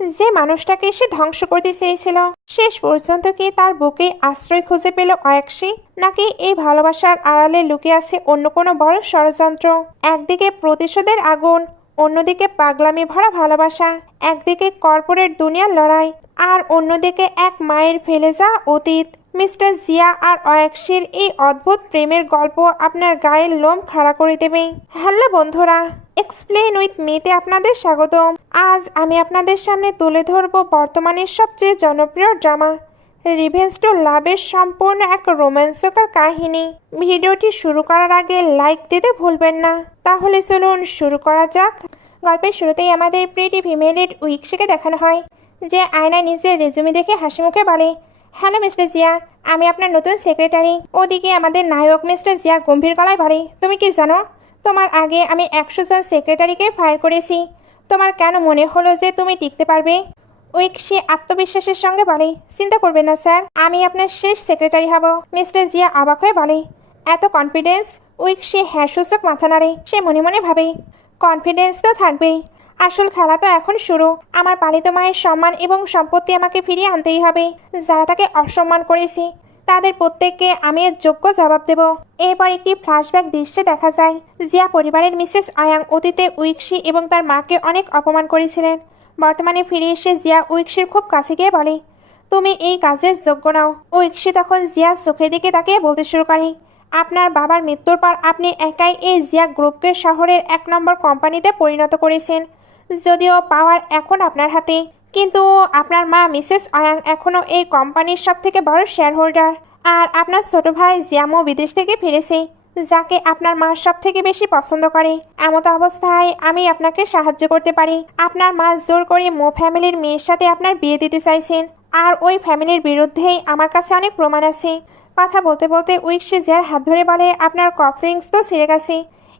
যে মানুষটাকে সে ধ্বংস করতে চেয়েছিল, শেষ পর্যন্ত কি তার বুকে আশ্রয় খুঁজে পেল অয়াক্ষী? নাকি এই ভালোবাসার আড়ালে লুকিয়ে আছে অন্য কোনো বড় ষড়যন্ত্র? একদিকে প্রতিশোধের আগুন, অন্যদিকে পাগলামি ভরা ভালোবাসা। একদিকে কর্পোরেট দুনিয়ার লড়াই, আর অন্যদিকে এক মায়ের ফেলে যাওয়া অতীত। মিস্টার জিয়া আর অয়াক্ষীর এই অদ্ভুত প্রেমের গল্প আপনার গায়ের লোম খাড়া করে দেবে। হ্যালো বন্ধুরা, এক্সপ্লেন উইথ মিতে আপনাদের স্বাগতম। আজ আমি আপনাদের সামনে তুলে ধরব বর্তমানের সবচেয়ে জনপ্রিয় ড্রামা রিভেঞ্জ টু লাভের সম্পূর্ণ এক রোমাঞ্চকর কাহিনী। ভিডিওটি শুরু করার আগে লাইক দিতে ভুলবেন না। তাহলে চলুন শুরু করা যাক। গল্পের শুরুতেই আমাদের প্রিটি ফিমেলের উইক্সিকে দেখানো হয়, যে আয়নায় নিজের রেজুমি দেখে হাসি মুখে বলে, হ্যালো মিস্টার জিয়া, আমি আপনার নতুন সেক্রেটারি। ওদিকে আমাদের নায়ক মিস্টার জিয়া গম্ভীর গলায় বলে, তুমি কি জানো, তোমার আগে আমি 100 জন সেক্রেটারিকে ফায়ার করেছি। তোমার কেন মনে হলো যে তুমি টিকতে পারবে? উইক্সি আত্মবিশ্বাসের সঙ্গে বলে, চিন্তা করবেন না স্যার, আমি আপনার শেষ সেক্রেটারি হব। মিস্টার জিয়া অবাক হয়ে বলে, এত কনফিডেন্স? উইক্সি হ্যাঁ সূচক মাথা নাড়ে। সে মনে মনে ভাবে, কনফিডেন্স তো থাকবেই, আসল খেলা তো এখন শুরু। আমার পালিত মায়ের সম্মান এবং সম্পত্তি আমাকে ফিরিয়ে আনতেই হবে। যারা তাকে অসম্মান করেছি তাদের প্রত্যেককে আমি এর যোগ্য জবাব দেব। এরপর একটি ফ্ল্যাশব্যাক দৃশ্যে দেখা যায়, জিয়া পরিবারের মিসেস আয়াং অতীতে উইক্সি এবং তার মাকে অনেক অপমান করেছিলেন। বর্তমানে ফিরে এসে জিয়া উইক্সির খুব কাছে গিয়ে বলে, তুমি এই কাজের যোগ্য নাও। উইক্সি তখন জিয়ার চোখের দিকে তাকিয়ে বলতে শুরু করে, আপনার বাবার মৃত্যুর পর আপনি একাই এই জিয়া গ্রুপকে শহরের 1 নম্বর কোম্পানিতে পরিণত করেছেন। যদিও পাওয়ার এখন আপনার হাতে, কিন্তু আপনার মা মিসেস আয়াং এখনও এই কোম্পানির সবথেকে বড় শেয়ার হোল্ডার। আর আপনার ছোট ভাই জিয়ামও বিদেশ থেকে ফিরেছে, যাকে আপনার মা সবথেকে বেশি পছন্দ করে। এমত অবস্থায় আমি আপনাকে সাহায্য করতে পারি। আপনার মা জোর করে মো ফ্যামিলির মেয়ের সাথে আপনার বিয়ে দিতে চাইছেন, আর ওই ফ্যামিলির বিরুদ্ধেই আমার কাছে অনেক প্রমাণ আছে। কথা বলতে বলতে উইক্সি জিয়ার হাত ধরে বলে, আপনার কফলিংস তো ছিঁড়ে গেছে।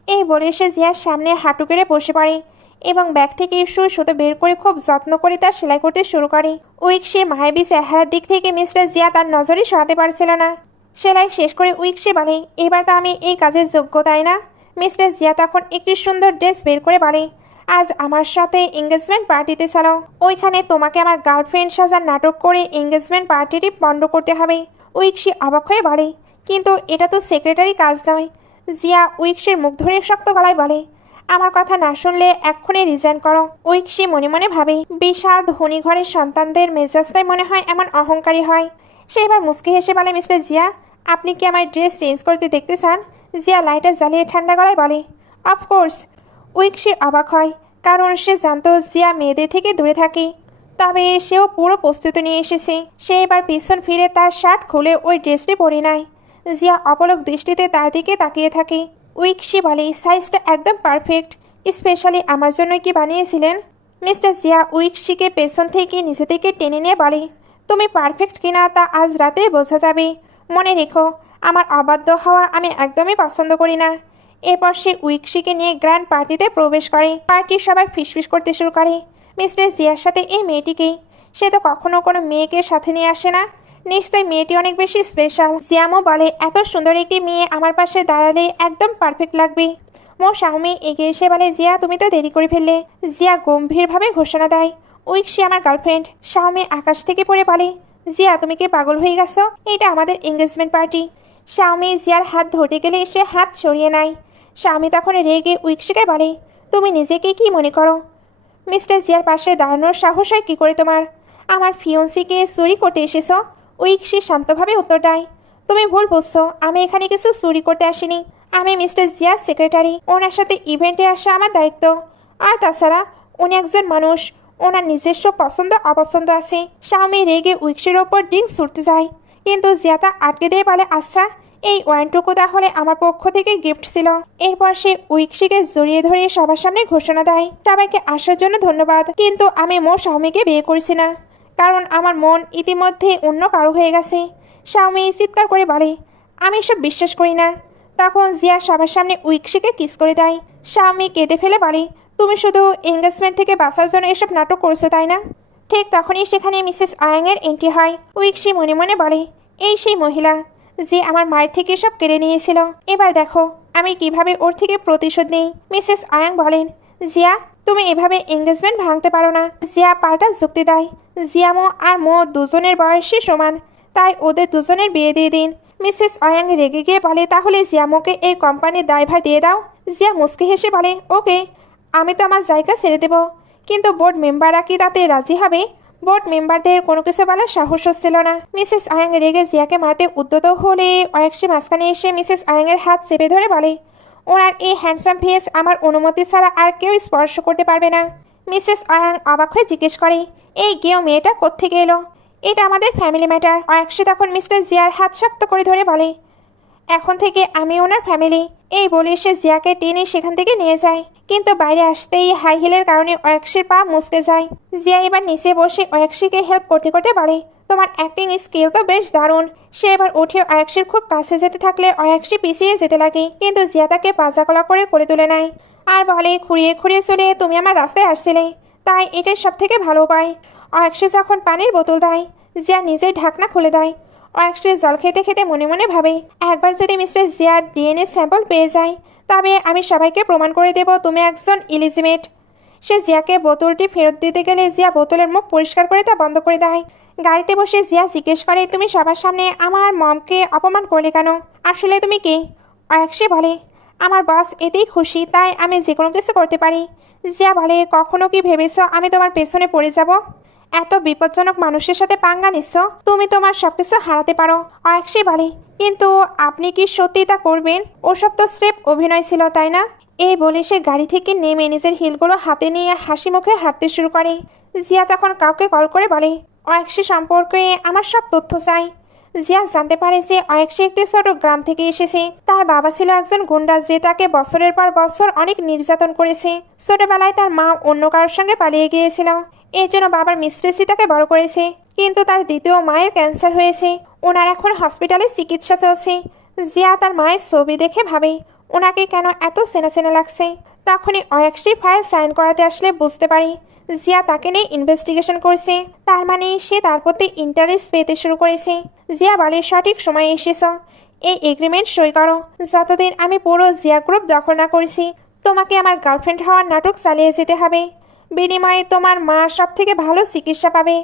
এই বলে সে জিয়ার সামনে হাঁটু কেড়ে বসে পড়ে এবং ব্যাগ থেকে সুতো বের করে খুব যত্ন করে তার সেলাই করতে শুরু করে। উইক্সির মায়াবী চেহারার দিক থেকে মিস্টার জিয়া তার নজরে সরাতে পারছিল না। সেলাই শেষ করে উইক্সি বলে, এবার তো আমি এই কাজের যোগ্য, তাই না? মিস্টার জিয়া তখন একটি সুন্দর ড্রেস বের করে বলে, আজ আমার সাথে এঙ্গেজমেন্ট পার্টিতে চলো। ওইখানে তোমাকে আমার গার্লফ্রেন্ড সাজার নাটক করে এঙ্গেজমেন্ট পার্টিটি বন্ধ করতে হবে। উইক্সি অবাক হয়ে বলে, কিন্তু এটা তো সেক্রেটারি কাজ নয়। জিয়া উইক্সির মুখ ধরে শক্ত গলায় বলে, আমার কথা না শুনলে এক্ষুনি রিজাইন করো। উইক্সি মনে মনে ভাবে, বিশাল ধনী ঘরের সন্তানদের মেজাজটাই মনে হয় এমন অহংকারী হয়। সে এবার মুচকি হেসে বলে, মিস্টার জিয়া, আপনি কি আমার ড্রেস চেঞ্জ করতে দেখতে চান? জিয়া লাইটার জ্বালিয়ে ঠান্ডা গলায় বলে, অফকোর্স। উইক্সি অবাক হয়, কারণ সে জানতো জিয়া মেয়েদের থেকে দূরে থাকে। তবে সেও পুরো প্রস্তুতি নিয়ে এসেছে। সে এবার পিছন ফিরে তার শার্ট খুলে ওই ড্রেসটি পরে নেয়। জিয়া অপলক দৃষ্টিতে তার দিকে তাকিয়ে থাকে। উইক্সি বলে, সাইজটা একদম পারফেক্ট, স্পেশালি আমার জন্য কি বানিয়েছিলেন? মিস্টার জিয়া উইক্সিকে পেছন থেকে নিচে থেকে টেনে নিয়ে বলে, তুমি পারফেক্ট কিনা তা আজ রাতে বোঝা যাবে। মনে রেখো, আমার অবাধ্য হওয়া আমি একদমই পছন্দ করি না। এরপর সে উইক্সিকে নিয়ে গ্র্যান্ড পার্টিতে প্রবেশ করে। পার্টির সবাই ফিসফিস করতে শুরু করে, মিস্টার জিয়ার সাথে এই মেয়েটিকেই। সে তো কখনো কোনো মেয়েকে সাথে নিয়ে আসে না, নিশ্চয়ই মেয়েটি অনেক বেশি স্পেশাল। জিয়ামও বলে, এত সুন্দর একটি মেয়ে আমার পাশে দাঁড়ালে একদম পারফেক্ট লাগবে। মো শাওমি এগিয়ে এসে বলে, জিয়া তুমি তো দেরি করে ফেললে। জিয়া গম্ভীরভাবে ঘোষণা দেয়, উইক্সি আমার গার্লফ্রেন্ড। শাওমি আকাশ থেকে পড়ে বলে, জিয়া তুমি কি পাগল হয়ে গেছো? এটা আমাদের এঙ্গেজমেন্ট পার্টি। শাওমি জিয়ার হাত ধরতে গেলে সে হাত সরিয়ে নেয়। শাওমি তখন রেগে উইক্সিকে বলে, তুমি নিজেকে কি মনে করো? মিস্টার জিয়ার পাশে দাঁড়ানোর সাহস হয় কী করে তোমার? আমার ফিয়ন্সিকে চুরি করতে এসেছো? উইক্সি শান্তভাবে উত্তর দেয়, তুমি ভুল বুঝছো, আমি এখানে কিছু চুরি করতে আসিনি। আমি মিস্টার জিয়ার সেক্রেটারি, ওনার সাথে ইভেন্টে আসা আমার দায়িত্ব। আর তাছাড়া উনি একজন মানুষ, ওনার নিজস্ব পছন্দ অপছন্দ আছে। স্বামী রেগে উইক্সির ওপর ড্রিঙ্কস ছুটতে যায়, কিন্তু জিয়া তা আটকে দিয়ে বলে, আচ্ছা এই ওয়াইনটুকু তাহলে আমার পক্ষ থেকে গিফট ছিল। এরপর সে উইক্সিকে জড়িয়ে ধরে সবার সামনে ঘোষণা দেয়, সবাইকে আসার জন্য ধন্যবাদ, কিন্তু আমি মো শাওমিকে বিয়ে করছি না, কারণ আমার মন ইতিমধ্যে অন্য কারো হয়ে গেছে। শাওমি চিৎকার করে বলে, আমি এসব বিশ্বাস করি না। তখন জিয়া সবার সামনে উইক্সিকে কিস করে দেয়। শাওমি কেঁদে ফেলে বলে, তুমি শুধু এঙ্গেজমেন্ট থেকে বাঁচার জন্য এসব নাটক করছো, তাই না? ঠিক তখনই সেখানে মিসেস আয়াংয়ের এন্ট্রি হয়। উইক্সি মনে মনে বলে, এই সেই মহিলা যে আমার মায়ের থেকে সব কেড়ে নিয়েছিল। এবার দেখো আমি কিভাবে ওর থেকে প্রতিশোধ নেই। মিসেস আয়াং বলেন, জিয়া তুমি এভাবে এঙ্গেজমেন্ট ভাঙতে পারো না। জিয়া পাল্টা যুক্তি দেয়, জিয়ামো আর মো দুজনের বয়সই সমান, তাই ওদের দুজনের বিয়ে দিয়ে দিন। মিসেস অয়াং রেগে গিয়ে বলে, তাহলে জিয়ামোকে এই কোম্পানির দায়ভার দিয়ে দাও। জিয়া মুচকি হেসে বলে, ওকে, আমি তো আমার জায়গা ছেড়ে দেব, কিন্তু বোর্ড মেম্বাররা কি তাতে রাজি হবে? বোর্ড মেম্বারদের কোনো কিছু বলার সাহস হচ্ছিল না। মিসেস অয়াং রেগে জিয়াকে মারতে উদ্যত হলে অয়াংশী মাঝখানে এসে মিসেস অয়াংয়ের হাত চেপে ধরে বলে, ওনার এই হ্যান্ডসাম ফেস আমার অনুমতি ছাড়া আর কেউ স্পর্শ করতে পারবে না। মিসেস অয়াং অবাক হয়ে জিজ্ঞেস করে, এই গেও মেয়েটা কোত্থেকে এলো? এটা আমাদের ফ্যামিলি ম্যাটার। অয়াংশী তখন মিস্টার জিয়ার হাত শক্ত করে ধরে বলে, এখন থেকে আমি ওনার ফ্যামিলি। এই বলে সে জিয়াকে টেনে সেখান থেকে নিয়ে যায়, কিন্তু বাইরে আসতেই হাই হিলের কারণে অয়াংশীর পা মুচকে যায়। জিয়া এবার নিচে বসে অয়াংশীকে হেল্প করতে করতে বলে, তোমার অ্যাক্টিং স্কিল তো বেশ দারুণ। সে এবার উঠে অয়াংশীর খুব কাছে যেতে থাকলে অয়াংশী পিছিয়ে যেতে লাগে, কিন্তু জিয়া তাকে পাজাকলা করে কোলে তুলে নেয় আর বলে, খুঁড়িয়ে খুঁড়িয়ে চলে তুমি আমার রাস্তায় আসছিলে, তাই এটাই সব থেকে ভালো উপায়। অয়াংশী যখন পানির বোতল দেয়, জিয়া নিজেই ঢাকনা খুলে দেয়। অয়াংশী জল খেতে খেতে মনে মনে ভাবে, একবার যদি মিস্টার জিয়ার ডিএনএ স্যাম্পল পেয়ে যায়, তবে আমি সবাইকে প্রমাণ করে দেব তুমি একজন ইলিজিমেট। সে জিয়াকে বোতলটি ফেরত দিতে গেলে জিয়া বোতলের মুখ পরিষ্কার করে তা বন্ধ করে দেয়। গাড়িতে বসে জিয়া জিজ্ঞেস করে, তুমি সবার সামনে আমার মমকে অপমান করলে কেন? আসলে তুমি কে? অয়াংশী বলে, আমার বস এতেই খুশি, তাই আমি যে কোনো কিছু করতে পারি। জিয়া বলে, কখনো কি ভেবেছ আমি তোমার পেছনে পড়ে যাব? এত বিপজ্জনক মানুষের সাথে পাঙ্গা নিচ্ছ, তুমি তোমার সবকিছু হারাতে পারো। অয়াংশী বলে, কিন্তু আপনি কি সত্যি তা করবেন? ওসব তো স্রেফ অভিনয় ছিল, তাই না? এই বলে সে গাড়ি থেকে নেমে নিজের হিলগুলো হাতে নিয়ে হাসি মুখে হাঁটতে শুরু করে। জিয়া তখন কাউকে কল করে বলে, অয়াংশী সম্পর্কে আমার সব তথ্য চাই। জিয়া জানতে পারে যে অয়াংশী একটি ছোট গ্রাম থেকে এসেছে। তার বাবা ছিল একজন গুন্ডা, যে তাকে বছরের পর বছর অনেক নির্যাতন করেছে। ছোটবেলায় তার মা অন্য কারোর সঙ্গে পালিয়ে গিয়েছিল, এই জন্য বাবার মিস্ট্রেসই তাকে বড় করেছে। কিন্তু তার দ্বিতীয় মায়ের ক্যান্সার হয়েছে, ওনার এখন হসপিটালে চিকিৎসা চলছে। জিয়া তার মায়ের ছবি দেখে ভাবে, ওনাকে কেন এত চেনা চেনা লাগছে। তখনই অয়াংশীর ফাইল সাইন করাতে আসলে বুঝতে পারি জিয়া তাকে নিয়ে ইনভেস্টিগেশন করছে, তার মানে সে তার প্রতি ইন্টারেস্ট পেতে শুরু করেছে। জিয়া বলে, সঠিক সময়ে এসেছ, এই এগ্রিমেন্ট সই করো। যতদিন আমি পুরো জিয়া গ্রুপ দখল না করছি, তোমাকে আমার গার্লফ্রেন্ড হওয়ার নাটক চালিয়ে যেতে হবে। বিনিময়ে তোমার মা সব থেকে ভালো চিকিৎসা পাবে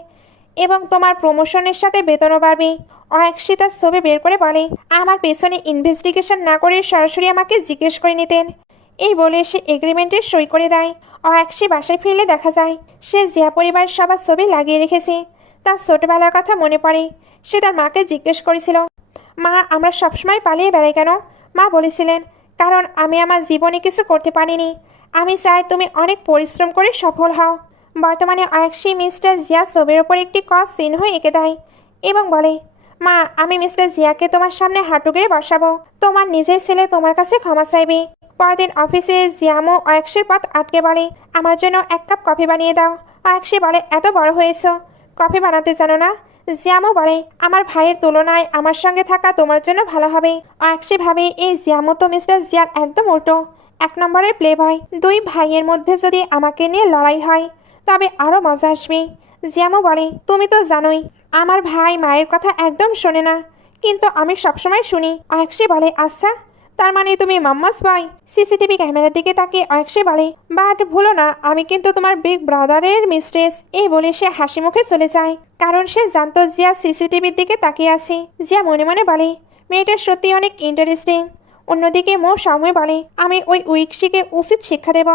এবং তোমার প্রমোশনের সাথে বেতনও বাড়বে। অয়াংশী তার ছবি বের করে বলে, আমার পেছনে ইনভেস্টিগেশন না করে সরাসরি আমাকে জিজ্ঞেস করে নিতেন। এই বলে সে এগ্রিমেন্টে সই করে দেয়। অয়াংশী বাসায় ফিরলে দেখা যায় সে জিয়া পরিবারের সবার ছবি লাগিয়ে রেখেছে। তার ছোটবেলার কথা মনে পড়ে। সে তার মাকে জিজ্ঞেস করেছিল, মা, আমরা সবসময় পালিয়ে বেড়াই কেন? মা বলেছিলেন, কারণ আমি আমার জীবনে কিছু করতে পারিনি। আমি চাই তুমি অনেক পরিশ্রম করে সফল হও। বর্তমানে অয়াংশী মিস্টার জিয়া ছবির ওপর একটি ক্রস চিহ্ন এঁকে দেয় এবং বলে, মা, আমি মিস্টার জিয়াকে তোমার সামনে হাঁটু গেড়ে বসাবো। তোমার নিজের ছেলে তোমার কাছে ক্ষমা চাইবে। পরদিন অফিসে জিয়ামো অয়াংশীর পথ আটকে বলে, আমার জন্য এক কাপ কফি বানিয়ে দাও। অয়াংশী বলে, এত বড় হয়েছ, কফি বানাতে জানো না? জিয়ামো বলে, আমার ভাইয়ের তুলনায় আমার সঙ্গে থাকা তোমার জন্য ভালো হবে। অয়াংশী ভাবে, এই জিয়ামো তো মিস্টার জিয়ার একদম উল্টো, এক নম্বরের প্লে বয়। দুই ভাইয়ের মধ্যে যদি আমাকে নিয়ে লড়াই হয় তবে আরও মজা আসবে। জিয়ামো বলে, তুমি তো জানোই আমার ভাই মায়ের কথা একদম শোনে না, কিন্তু আমি সবসময় শুনি। অয়াংশী বলে, আচ্ছা, তার মানে তুমি মাম্মাস বয়? সিসিটিভি ক্যামেরার দিকে তাকে অয়াংশী বলে, বাট ভুলো না, আমি কিন্তু তোমার বিগ ব্রাদারের মিস্ট্রেস। এই বলে সে হাসি মুখে চলে যায়, কারণ সে জানতো জিয়া সিসিটিভির দিকে তাকিয়ে আছে। জিয়া মনে মনে বলে, মেয়েটা সত্যি অনেক ইন্টারেস্টিং। অন্যদিকে মো সামনে বলে, আমি ওই উইকশিকে উচিত শিক্ষা দেব।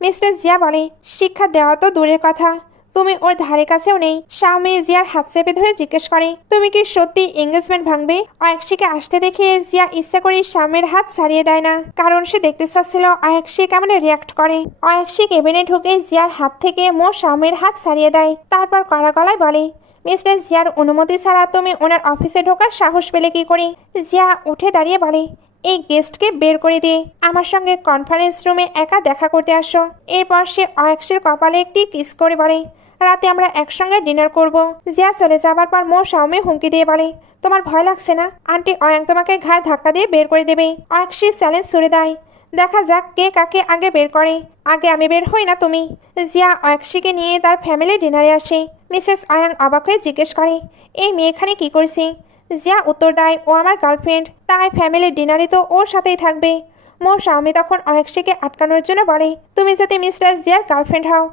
মিস্টার জিয়া বলে, শিক্ষা দেওয়া তো দূরের কথা, তুমি ওর ধারে কাছেও নেই। স্বামী জিয়ার হাত চেপে ধরে জিজ্ঞেস করে, তুমি কি সত্যি এঙ্গেজমেন্ট ভাঙবে? অয়াংশীকে আসতে দেখে জিয়া ইচ্ছা করে স্বামীর হাত ছাড়িয়ে দেয় না, কারণ সে দেখতে চাচ্ছিল অয়াংশী কেমন রিয়াক্ট করে। অয়াংশী কেবিনে ঢুকে জিয়ার হাত থেকে মো স্বামীর হাত ছাড়িয়ে দেয়, তারপর কড়া গলায় বলে, মিস্টার জিয়ার অনুমতি ছাড়া তুমি ওনার অফিসে ঢোকার সাহস পেলে কি করে? জিয়া উঠে দাঁড়িয়ে বলে, এই গেস্টকে বের করে দিয়ে আমার সঙ্গে কনফারেন্স রুমে একা দেখা করতে আসো। এরপর সে অয়াংশীর কপালে একটি কিস করে বলে, রাতে আমরা একসঙ্গে ডিনার করব। জিয়া চলে যাবার পর মো সাউমে হুমকি দিয়ে বলে, তোমার ভয় লাগছে না? আন্টি অয়াং তোমাকে ঘাড় ধাক্কা দিয়ে বের করে দেবে। অয়াংশী চ্যালেঞ্জ ছুড়ে দেয়, দেখা যাক কে কাকে আগে বের করে। আগে আমি বের হই না তুমি? জিয়া অয়াংশীকে নিয়ে তার ফ্যামিলি ডিনারে আসে। মিসেস অয়াং অবাক হয়ে জিজ্ঞেস করে, এই মেয়ে এখানে কি করছে? জিয়া উত্তর দেয়, ও আমার গার্লফ্রেন্ড, তাই ফ্যামিলির ডিনারে তো ওর সাথেই থাকবে। মোর স্বামী তখন অয়ক্ষীকে আটকানোর জন্য বলে, তুমি যদি মিস্টার জিয়ার গার্লফ্রেন্ড হও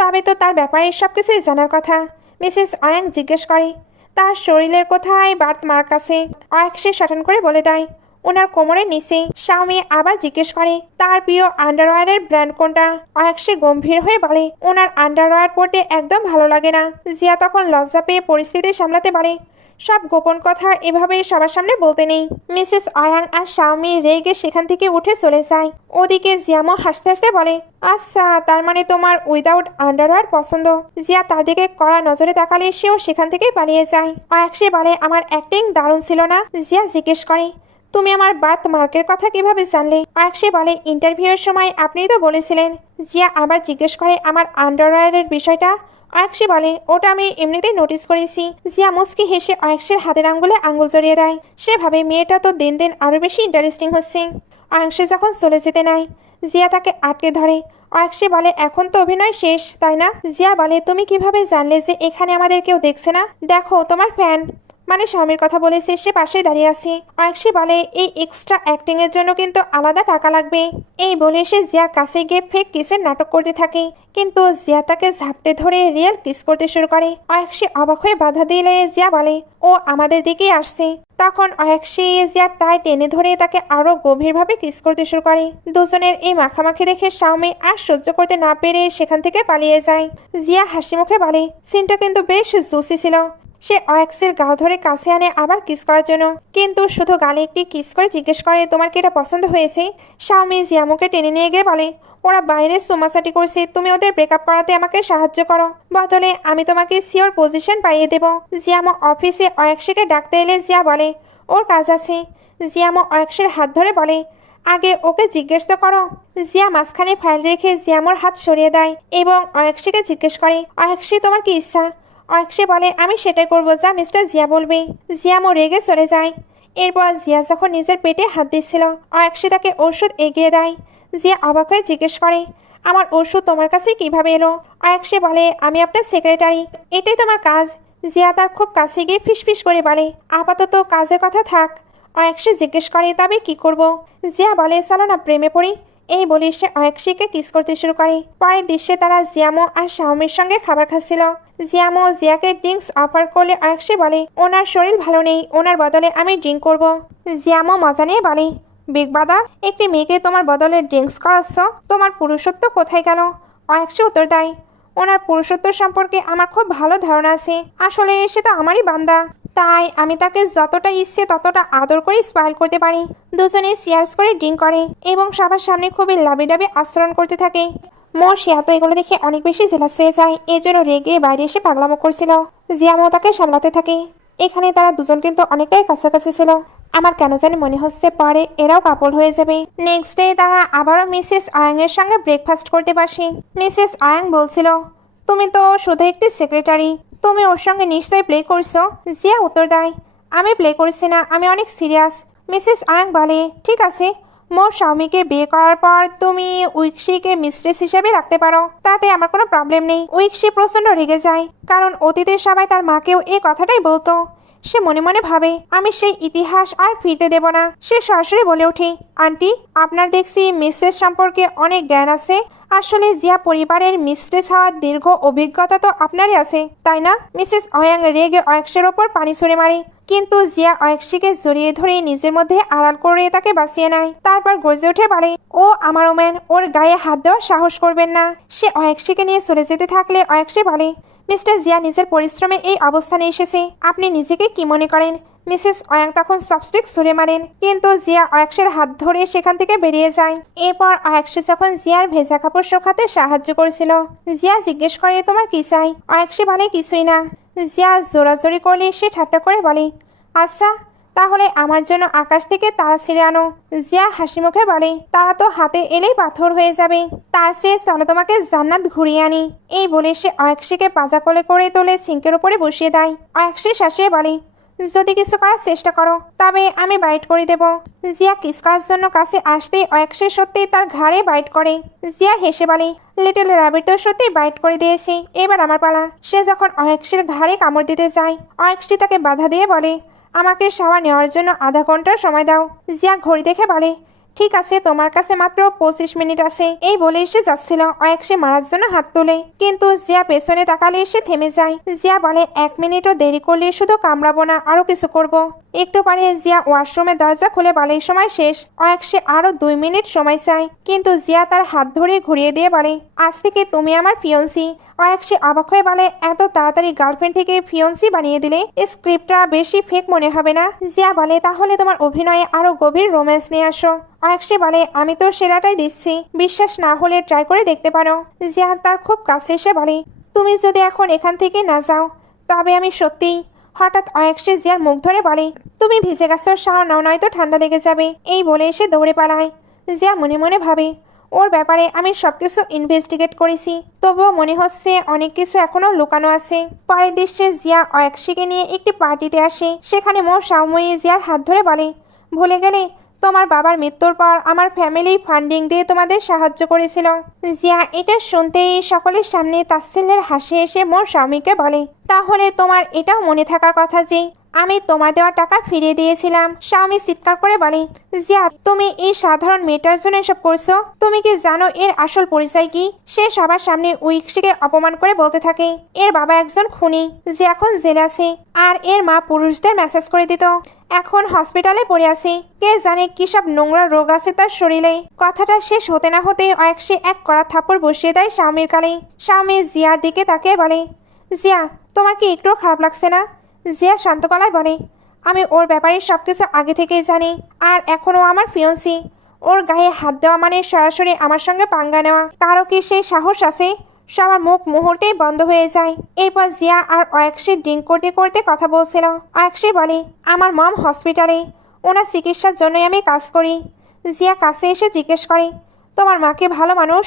তবে তো তার ব্যাপারে সবকিছুই জানার কথা। মিসেস অয়াং জিজ্ঞেস করে, তার শরীরের কোথায় বার্থ মার্ক আছে? অয়ক্ষী শটান করে বলে দেয়, ওনার কোমরের নিচে। স্বামী আবার জিজ্ঞেস করে, তার প্রিয় আন্ডারওয়্যারের ব্র্যান্ড কোনটা? অয়ক্ষী গম্ভীর হয়ে বলে, ওনার আন্ডারওয়্যার পরতে একদম ভালো লাগে না। জিয়া তখন লজ্জা পেয়ে পরিস্থিতি সামলাতে পারে, সব গোপন কথা এভাবে সবার সামনে বলতে নেই। মিসেস অয়াং আর স্বামী রেগে সেখান থেকে উঠে চলে যায়। ওদিকে জিয়ামও হাসতে হাসতে বলে, আচ্ছা তার মানে তোমার উইদাউট আন্ডারওয়্যার পছন্দ। জিয়া তার দিকে কড়া নজরে তাকালে সেও সেখান থেকেই পালিয়ে যায়। অয়ক্ষী বলে, আমার অ্যাক্টিং দারুণ ছিল না? জিয়া জিজ্ঞেস করে, তুমি আমার বার্থ মার্কের কথা কিভাবে জানলে? অয়ক্ষী বলে, ইন্টারভিউয়ের সময় আপনিই তো বলেছিলেন। জিয়া আবার জিজ্ঞেস করে, আমার আন্ডারওয়্যারের বিষয়টা? অয়ক্ষী বলে, ওটা আমি এমনিতেই নোটিস করেছি। জিয়া মুচকি হেসে অয়ক্ষীর হাতের আঙ্গুলে আঙ্গুল জড়িয়ে দেয়। সে ভাবে মেয়েটা তো দিন দিন আরও বেশি ইন্টারেস্টিং হচ্ছে। অয়ক্ষী যখন চলে যেতে নেয়, জিয়া তাকে আটকে ধরে। অয়ক্ষী বলে, এখন তো অভিনয় শেষ, তাই না? জিয়া বলে, তুমি কিভাবে জানলে যে এখানে আমাদের কেউ দেখছে না? দেখো তোমার ফ্যান, মানে স্বামীর কথা বলেছে, সে পাশে দাঁড়িয়ে আছে। অয়ক্ষী বলে, এই এক্সট্রা অ্যাক্টিং এর জন্য কিন্তু আলাদা টাকা লাগবে। এই বলে সে জিয়ার কাছে গিয়ে ফেক কিসের নাটক করতে থাকে, কিন্তু জিয়া তাকে ঝাপটে ধরে রিয়েল কিস করতে শুরু করে। অয়ক্ষী অবাক হয়ে বাধা দিলে জিয়া বলে, ও আমাদের দিকেই আসছে। তখন অয়ক্ষী জিয়ার টাই টেনে ধরে তাকে আরো গভীরভাবে কিস করতে শুরু করে। দুজনের এই মাখামাখি দেখে স্বামী আর সহ্য করতে না পেরে সেখান থেকে পালিয়ে যায়। জিয়া হাসি মুখে বলে, সিনটা কিন্তু বেশ জুসি ছিল। সে অয়ক্ষীর গাল ধরে কাছে আনে আবার কিস করার জন্য, কিন্তু শুধু গালে একটি কিস করে জিজ্ঞেস করে, তোমার কি এটা পছন্দ হয়েছে? স্বামী জিয়ামুকে টেনে নিয়ে গিয়ে বলে, ওরা বাইরে চুমাচাটি করছে, তুমি ওদের ব্রেকআপ করাতে আমাকে সাহায্য করো, বদলে আমি তোমাকে সিওর পজিশন পাইয়ে দেব। জিয়ামো অফিসে অয়ক্ষীকে ডাকতে এলে জিয়া বলে, ওর কাজ আছে। জিয়ামো অয়ক্ষীর হাত ধরে বলে, আগে ওকে জিজ্ঞেস তো করো। জিয়া মাঝখানে ফাইল রেখে জিয়ামোর হাত সরিয়ে দেয় এবং অয়ক্ষীকে জিজ্ঞেস করে, অয়ক্ষী তোমার কি ইচ্ছা? অয়ক্ষী বলে, আমি সেটাই করবো যা মিস্টার জিয়া বলবে। জিয়ামো রেগে চলে যায়। এরপর জিয়া যখন নিজের পেটে হাত দিচ্ছিল, অয়ক্ষী তাকে ওষুধ এগিয়ে দেয়। জিয়া অবাক হয়ে জিজ্ঞেস করে, আমার ওষুধ তোমার কাছে কিভাবে এলো? অয়ক্ষী বলে, আমি আপনার সেক্রেটারি, এটাই তোমার কাজ। জিয়া তার খুব কাছে গিয়ে ফিসফিস করে বলে, আপাতত কাজের কথা থাক। অয়ক্ষী জিজ্ঞেস করে, তবে কি করব? জিয়া বলে, চলো না প্রেমে পড়ি। এই বলে সে অয়ক্ষীকে কিস করতে শুরু করে। পরের দৃশ্যে তারা জিয়ামো আর শাওমির সঙ্গে খাবার খাচ্ছিল। জিয়ামো জিয়াকে ড্রিঙ্কস অফার করলে অয়ক্ষী বলে, ওনার শরীর ভালো নেই, ওনার বদলে আমি ড্রিঙ্ক করব। জিয়ামো মজা নিয়ে বলে, বিগ বাদার, একটি মেয়েকে তোমার বদলে ড্রিঙ্কস করাচ্ছ, তোমার পুরুষত্ব কোথায় গেল? অয়ক্ষী উত্তর দেয়, ওনার পুরুষত্ব সম্পর্কে আমার খুব ভালো ধারণা আছে, আসলে সে তো আমারই বান্দা, তাই আমি তাকে যতটা ইচ্ছে ততটা আদর করে স্পাইল করতে পারি। দুজনে চেয়ার্স করে ড্রিঙ্ক করে এবং সবার সামনে খুবই লাবিডাবি আচরণ করতে থাকে। মোর শিয়া তো এগুলো দেখে অনেক বেশি জেলাস হয়ে যায়, এর জন্য রেগে বাইরে এসে পাগলামো করছিল। জিয়ামও তাকে সামলাতে থাকে। এখানে তারা দুজন কিন্তু অনেকটাই কাছাকাছি ছিল। আমার কেন জানি মনে হচ্ছে পরে এরাও কাপল হয়ে যাবে। নেক্সট ডে তারা আবারও মিসেস আয়াং এর সঙ্গে ব্রেকফাস্ট করতে বসে। মিসেস আয়াং বলছিল, তুমি তো শুধু একটি সেক্রেটারি, তুমি ওর সঙ্গে নিশ্চয়ই প্লে করছো? জিয়া উত্তর দেয়, আমি প্লে করছি না, আমি অনেক সিরিয়াস। মিসেস আয়াং বলে, ঠিক আছে, মোর স্বামীকে বিয়ে করার পর তুমি উইক্সিকে মিস্ট্রেস হিসেবে রাখতে পারো, তাতে আমার কোনো প্রবলেম নেই। উইক্সি প্রচণ্ড রেগে যায়, কারণ অতীতের সবাই তার মাকেও এই কথাটাই বলতো। সে মনে মনে ভাবে, আমি সেই ইতিহাস আর ফিরতে দেব না। সে সরাসরি বলে ওঠে, আন্টি, আপনার দেখছি মিস্ট্রেস সম্পর্কে অনেক জ্ঞান আছে। আসলে জিয়া পরিবারের মিস্ট্রেস হওয়ার দীর্ঘ অভিজ্ঞতা তো আপনারই আছে, তাই না? মিসেস অয়াং রেগে অয়ক্ষীর ওপর পানি ছুঁড়ে মারে, কিন্তু জিয়া অয়ক্ষীকে জড়িয়ে ধরে নিজের মধ্যে আড়াল করে তাকে বাঁচিয়ে নেয়। তারপর গর্জে উঠে বলে, ও আমার ওম্যান, ওর গায়ে হাত দেওয়ার সাহস করবেন না। সে অয়ক্ষীকে নিয়ে চলে যেতে থাকলে অয়ক্ষী বলে, মিস্টার জিয়া নিজের পরিশ্রমে এই অবস্থানে এসেছে, আপনি নিজেকে কি মনে করেন? মিসেস অয়াং তখন চপস্টিক ছুঁড়ে মারেন, কিন্তু জিয়া অয়ক্ষীর হাত ধরে সেখান থেকে বেরিয়ে যায়। এরপর অয়ক্ষী যখন জিয়ার ভেজা কাপড় শুকাতে সাহায্য করেছিল, জিয়া জিজ্ঞেস করে, তোমার কি চাই? অয়ক্ষী বলে, কিছুই না। জিয়া জোরাজোরি করলে সে ঠাট্টা করে বলে, আচ্ছা, তাহলে আমার জন্য আকাশ থেকে তারা ছিঁড়ে আনো। জিয়া হাসি মুখে বলে, তারা তো হাতে এলেই পাথর হয়ে যাবে, তার চেয়ে চলো তোমাকে জান্নাত ঘুরিয়ে আনি। এই বলে সে অয়ক্ষীকে পাজা কোলে করে তোলে সিঙ্কের উপরে বসিয়ে দেয়। অয়ক্ষী শাসিয়ে বলে, যদি কিছু করার চেষ্টা করো তবে আমি বাইট করে দেব। জিয়া কিস করার জন্য কাছে আসতেই অয়ক্ষী সত্যিই তার ঘাড়ে বাইট করে। জিয়া হেসে বলে, লিটল র্যাবিট তো সত্যি বাইট করে দিয়েছি, এবার আমার পালা। সে যখন অয়ক্ষীর ঘাড়ে কামড় দিতে যায়, অয়ক্ষী তাকে বাধা দিয়ে বলে, আমাকে শাওয়ার নেওয়ার জন্য আধা ঘন্টার সময় দাও। জিয়া ঘড়ি দেখে বলে, ঠিক আছে, তোমার কাছে মাত্র 25 মিনিট আছে। এই বলে এসে যাচ্ছিল অয়াকশি মারার জন্য হাত তোলে, কিন্তু জিয়া পেছনে তাকালে এসে থেমে যায়। জিয়া বলে 1 মিনিটও দেরি করলে শুধু কামড়াবো না, আরো কিছু করব। একটু পরে জিয়া ওয়াশরুমের দরজা খুলে বলে সময় শেষ। অয়াকশি আরো 2 মিনিট সময় চায়, কিন্তু জিয়া তার হাত ধরে ঘুরিয়ে দিয়ে বলে আজ থেকে তুমি আমার ফিয়ন্সি। অয়াকশি অবাক হয়ে বলে এত তাড়াতাড়ি গার্লফ্রেন্ড থেকে ফিয়ন্সি বানিয়ে দিলে স্ক্রিপ্টটা বেশি ফেক মনে হবে না? জিয়া বলে তাহলে তোমার অভিনয়ে আরো গভীর রোম্যান্স নিয়ে আসো। অয়াকশি বলে আমি তো সেরাটাই দিচ্ছি, বিশ্বাস না হলে ট্রাই করে দেখতে পারো। জিয়া তার খুব কাছে এসে বলে তুমি যদি এখন এখান থেকে না যাও তবে আমি সত্যিই। হঠাৎ অয়াকশি জিয়ার মুখ ধরে বলে তুমি ভিজে গেছো, শাওয়ার নাও, নয়তো ঠান্ডা লেগে যাবে। এই বলে এসে দৌড়ে পালায়। জিয়া মনে মনে ভাবে ওর ব্যাপারে আমি সবকিছু ইনভেস্টিগেট করেছি, তবুও মনে হচ্ছে অনেক কিছু এখনো লুকানো আছে। পরের দৃশ্যে জিয়া অয়াকশিকে নিয়ে একটি পার্টিতে আসে। সেখানে মো শাওময়ী জিয়ার হাত ধরে বলে ভুলে গেলে তোমার বাবার মৃত্যুর পর আমার ফ্যামিলি ফান্ডিং দিয়ে তোমাদের সাহায্য করেছিল। জিয়া এটা শুনতেই সকলের সামনে তাচ্ছিল্যের হাসি এসে মোর স্বামীকে বলে তাহলে তোমার এটাও মনে থাকার কথা যে আমি তোমার দেওয়া টাকা ফিরিয়ে দিয়েছিলাম। স্বামী চিৎকার করে বলে জিয়া তুমি এই সাধারণ মেয়েটার জন্য এসব করছো? তুমি কি জানো এর আসল পরিচয় কি? সে সবার সামনে উইকশিকে অপমান করে বলতে থাকে এর বাবা একজন খুনি যে এখন জেলে আছে, আর এর মা পুরুষদের মেসেজ করে দিত, এখন হসপিটালে পড়ে আছে। কে জানে কি সব নোংরা রোগ আছে তার শরীরে। কথাটা শেষ হতে না হতে অয়াকশি এক কড়া থাপ্পড় বসিয়ে দেয় স্বামীর কালে। স্বামী জিয়ার দিকে তাকিয়ে বলে জিয়া তোমার কি একটু খারাপ লাগছে না? জিয়া শান্ত গলায় বলে আমি ওর ব্যাপারে সবকিছু আগে থেকেই জানি, আর এখনো আমার ফিয়ন্সি। ওর গায়ে হাত দেওয়া মানে সরাসরি আমার সঙ্গে পাঙ্গা নেওয়া। কারো কি সেই সাহস আছে? সবার মুখ মুহূর্তেই বন্ধ হয়ে যায়। এরপর জিয়া আর অয়াকশি ড্রিঙ্ক করতে করতে কথা বলছিল। অয়াকশি বলে আমার মম হসপিটালে, ওনার চিকিৎসার জন্যই আমি কাজ করি। জিয়া কাছে এসে জিজ্ঞেস করে তোমার মাকে ভালো মানুষ?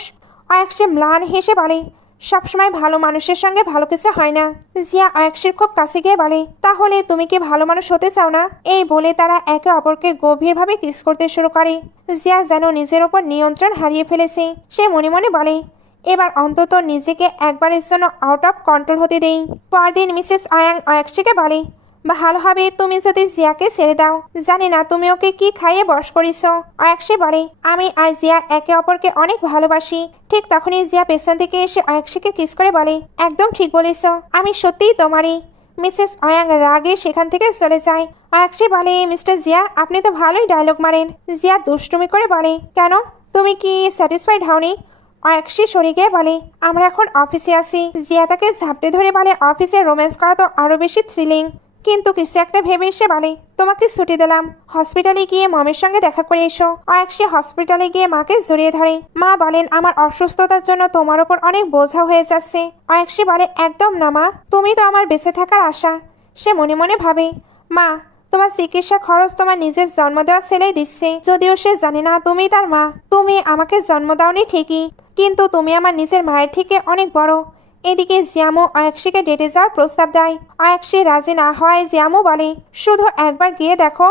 অয়াকশি ম্লান হেসে বলে সবসময় ভালো মানুষের সঙ্গে ভালো কিছু হয় না। জিয়া অয়াকশির খুব কাছে গিয়ে বলে তাহলে তুমি কি ভালো মানুষ হতে চাও না? এই বলে তারা একে অপরকে গভীরভাবে কিস করতে শুরু করে। জিয়া যেন নিজের ওপর নিয়ন্ত্রণ হারিয়ে ফেলেছে। সে মনে মনে বলে এবার অন্তত নিজেকে একবারের জন্য আউট অফ কন্ট্রোল হতে দেই। পরদিন মিসেস অয়াং অয়াকশিকে বলে ভালো হবে তুমি যদি জিয়াকে ছেড়ে দাও। জানি না তুমি ওকে কি খাইয়ে বশ করিস। অয়াকশি বলে আমি আর জিয়া একে অপরকে অনেক ভালোবাসি। ঠিক তখনই জিয়া পেছন থেকে এসে অয়াকশিকে কিস করে বলে একদম ঠিক বলেছ, আমি সত্যিই তোমারই। মিসেস অয়াং রাগে সেখান থেকে চলে যায়। অয়াকশি বলে মিস্টার জিয়া আপনি তো ভালোই ডায়লগ মারেন। জিয়া দুষ্টুমি করে বলে কেন, তুমি কি স্যাটিসফাইড হওনি? অয়াকশি সরে গিয়ে বলে আমরা এখন অফিসে আছি। জিয়া তাকে ঝাপটে ধরে বলে অফিসে রোম্যান্স করা তো আরো বেশি থ্রিলিং। কিন্তু কিছু একটা ভেবে এসে বলে তোমাকে ছুটি দিলাম, হসপিটালে গিয়ে মমের সঙ্গে দেখা করে এসো। অয়াকশি হসপিটালে গিয়ে মাকে জড়িয়ে ধরে। মা বলেন আমার অসুস্থতার জন্য তোমার ওপর অনেক বোঝা হয়ে যাচ্ছে। অয়াকশি বলে একদম না মা, তুমি তো আমার বেঁচে থাকার আশা। সে মনে মনে ভাবে মা তোমার চিকিৎসা খরচ তোমার নিজের জন্ম দেওয়া ছেলেই দিচ্ছে, যদিও সে জানে না তুমি তার মা। তুমি আমাকে জন্ম দাওনি ঠিকই, কিন্তু তুমি আমার নিজের মায়ের থেকে অনেক বড়। এদিকে জিয়ামু অয়াকশিকে ডেটে যাওয়ার প্রস্তাব দেয়। অয়াকশি রাজি না হয় জিয়ামু বলে শুধু একবার গিয়ে দেখো,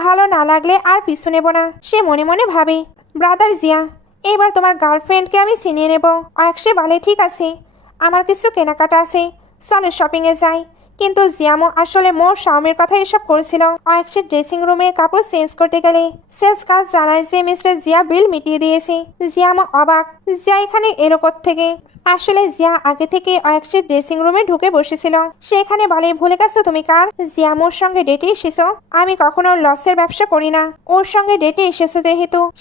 ভালো না লাগলে আর পিছু নেব না। সে মনে মনে ভাবে ব্রাদার জিয়া এবার তোমার গার্লফ্রেন্ডকে আমি চিনিয়ে নেব। অয়াকশি বলে ঠিক আছে, আমার কিছু কেনাকাটা আছে, চলো শপিংয়ে যাই। কিন্তু জিয়ামু আসলে মোর শাওমের কথা এসব করছিল। অয়াকশি ড্রেসিং রুমে কাপড় চেঞ্জ করতে গেলে সেলস কাজ জানায় যে মিস্টার জিয়া বিল মিটিয়ে দিয়েছে। জিয়ামু অবাক, জিয়া এখানে এলো থেকে। আসলে জিয়া আগে থেকে অয়াকশির ড্রেসিং রুমে ঢুকে বসেছিল। সেখানে বলে ভুলে গেছো তুমি কার? জিয়ামুর সঙ্গে ডেটে এসেছো। আমি কখনো লসের ব্যবসা করি না, ওর সঙ্গে ডেটে এসেছো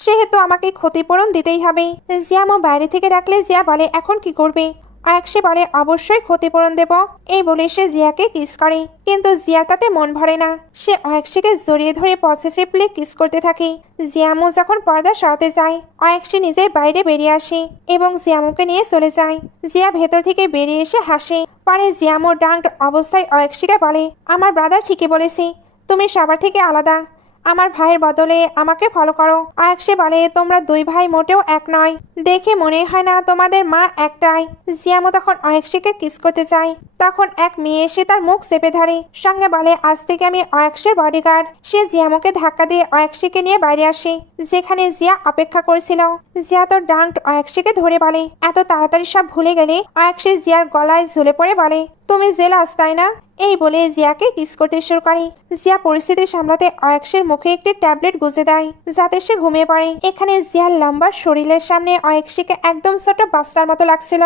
সেহেতু আমাকে ক্ষতিপূরণ দিতেই হবে। জিয়ামু বাইরে থেকে ডাকলে জিয়া বলে এখন কি করবে? অয়াকশি বলে অবশ্যই ক্ষতিপূরণ দেব। এই বলে সে জিয়াকে কিস করে, কিন্তু জিয়া তাতে মন ভরে না। সে অয়াকশিকে জড়িয়ে ধরে পসেসিভলি কিস করতে থাকে। জিয়ামু যখন পর্দা সরাতে যায় অয়াকশি নিজে বাইরে বেরিয়ে আসে এবং জিয়ামুকে নিয়ে চলে যায়। জিয়া ভেতর থেকে বেরিয়ে এসে হাসে। পরে জিয়ামু ডাঙ্কড অবস্থায় অয়াকশিকে বলে আমার ব্রাদার ঠিকই বলেছি, তুমি সবার থেকে আলাদা, আমার ভাইয়ের বদলে আমাকে ফলো করো। অয়াকশি বলে তোমরা দুই ভাই মোটেও এক নয়, দেখে মনে হয় না তোমাদের মা একটাই। জিয়ামু তখন অয়াকশিকে কিস করতে চায়, তখন এক মেয়ে এসে তার মুখ চেপে ধরে, সঙ্গে বলে আজ থেকে আমি অয়াকশির বডিগার্ড। সে জিয়ামুকে ধাক্কা দিয়ে অয়াকশিকে নিয়ে বাইরে আসে, যেখানে জিয়া অপেক্ষা করছিল। জিয়া তো ডাঙ্কড অয়াকশিকে ধরে বলে এত তাড়াতাড়ি সব ভুলে গেলে? অয়াকশি জিয়ার গলায় ঝুলে পড়ে বলে তুমি জেলাস তাই না? এই বলে জিয়াকে কিস করতে শুরু করে। জিয়া পরিস্থিতি সামলাতে অয়েক্সের মুখে একটি ট্যাবলেট গুজে দেয় যাতে সে ঘুমিয়ে পড়ে। এখানে জিয়ার লম্বা শরীরের সামনে অয়েক্সিকে একদম ছোট বাচ্চার মতো লাগছিল।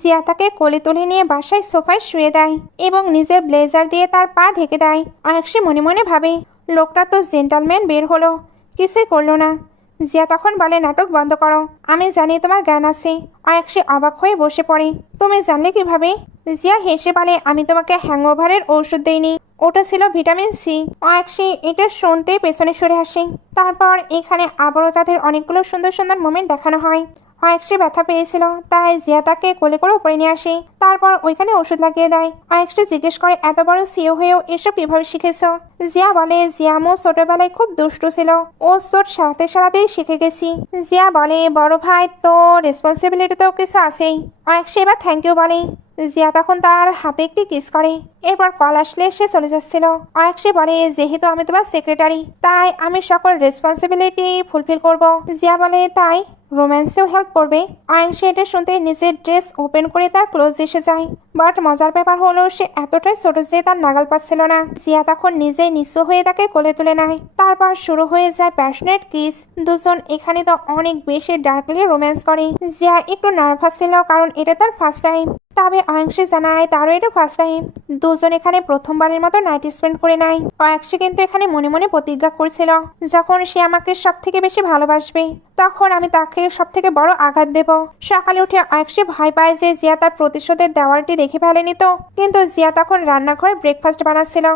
জিয়া তাকে কোলে তুলে নিয়ে বাসায় সোফায় শুয়ে দেয় এবং নিজের ব্লেজার দিয়ে তার পা ঢেকে দেয়। অয়েক্সি মনে মনে ভাবে, লোকটা তো জেন্টালম্যান বের হলো, কিছুই করলো না। জিয়া তখন বলে, নাটক বন্ধ করো, আমি জানি তোমার জ্ঞান আছে। অয়েক্সি অবাক হয়ে বসে পড়ে, তুমি জানলে কিভাবে? জিয়া হেসে বলে, আমি তোমাকে হ্যাংওভারের ঔষধ দেইনি, ওটা ছিল ভিটামিন সি। অয়েক্সি এটা শুনতে পেছনে সরে আসে। তারপর এখানে আবারও তাদের অনেকগুলো সুন্দর সুন্দর মোমেন্ট দেখানো হয়। অয়েক্সি ব্যথা পেয়েছিল, তাই জিয়া তাকে কোলে করে উপরে নিয়ে আসে। তারপর ওইখানে ওষুধ লাগিয়ে দেয়। অয়েক্সি জিজ্ঞেস করে, এত বড় সিও হয়েও এসব কিভাবে শিখেছ? জিয়া বলে, জিয়ামও ছোটবেলায় খুব দুষ্টু ছিল, ও চোট সারাতে সারাতেই শিখে গেছি। জিয়া বলে, বড় ভাই তো রেসপন্সিবিলিটি তো কিছু আছেই। অয়েক্সি এবার থ্যাংক ইউ বলে। জিয়া তখন তার হাতে একটি কিস করে। এরপর কল আসলে সে চলে যাচ্ছিল। অয়েক্সি বলে, যেহেতু আমি তোমার সেক্রেটারি, তাই আমি সকল রেসপন্সিবিলিটি ফুলফিল করব। জিয়া বলে, তাই রোম্যান্সেও হেল্প করবে? অয়েক্সি এটা শুনতে নিজের ড্রেস ওপেন করে তার ক্লোজ এসে যায়। বাট মজার ব্যাপার হলো সে এতটাই ছোট যে তার নাগাল পাচ্ছিল না। জিয়া তখন নিজেই নিঃস্ব হয়ে তাকে কোলে তুলে নেয়। তারপর শুরু হয়ে যায় প্যাশনেট কিস। দুজন এখানে তো অনেক বেশি ডার্কলি রোম্যান্স করে। জিয়া একটু নার্ভাস ছিল কারণ এটা তার ফার্স্ট টাইম। তবে অয়েক্সি জানায় তারও এটা ফার্স্ট টাইম। দুজন এখানে প্রথমবারের মতো নাইট স্পেন্ড করে নেয়। অয়েক্সি কিন্তু এখানে মনে মনে প্রতিজ্ঞা করছিল, যখন সে আমাকে সব থেকে বেশি ভালোবাসবে তখন আমি তাকে সব থেকে বড় আঘাত দেব। সকালে উঠে অয়েক্সি ভয় পায় যে জিয়া তার প্রতিশোধের দেওয়ালটি দেখে ফেলেনি তো। কিন্তু জিয়া তখন রান্নাঘরে ব্রেকফাস্ট বানাচ্ছিল।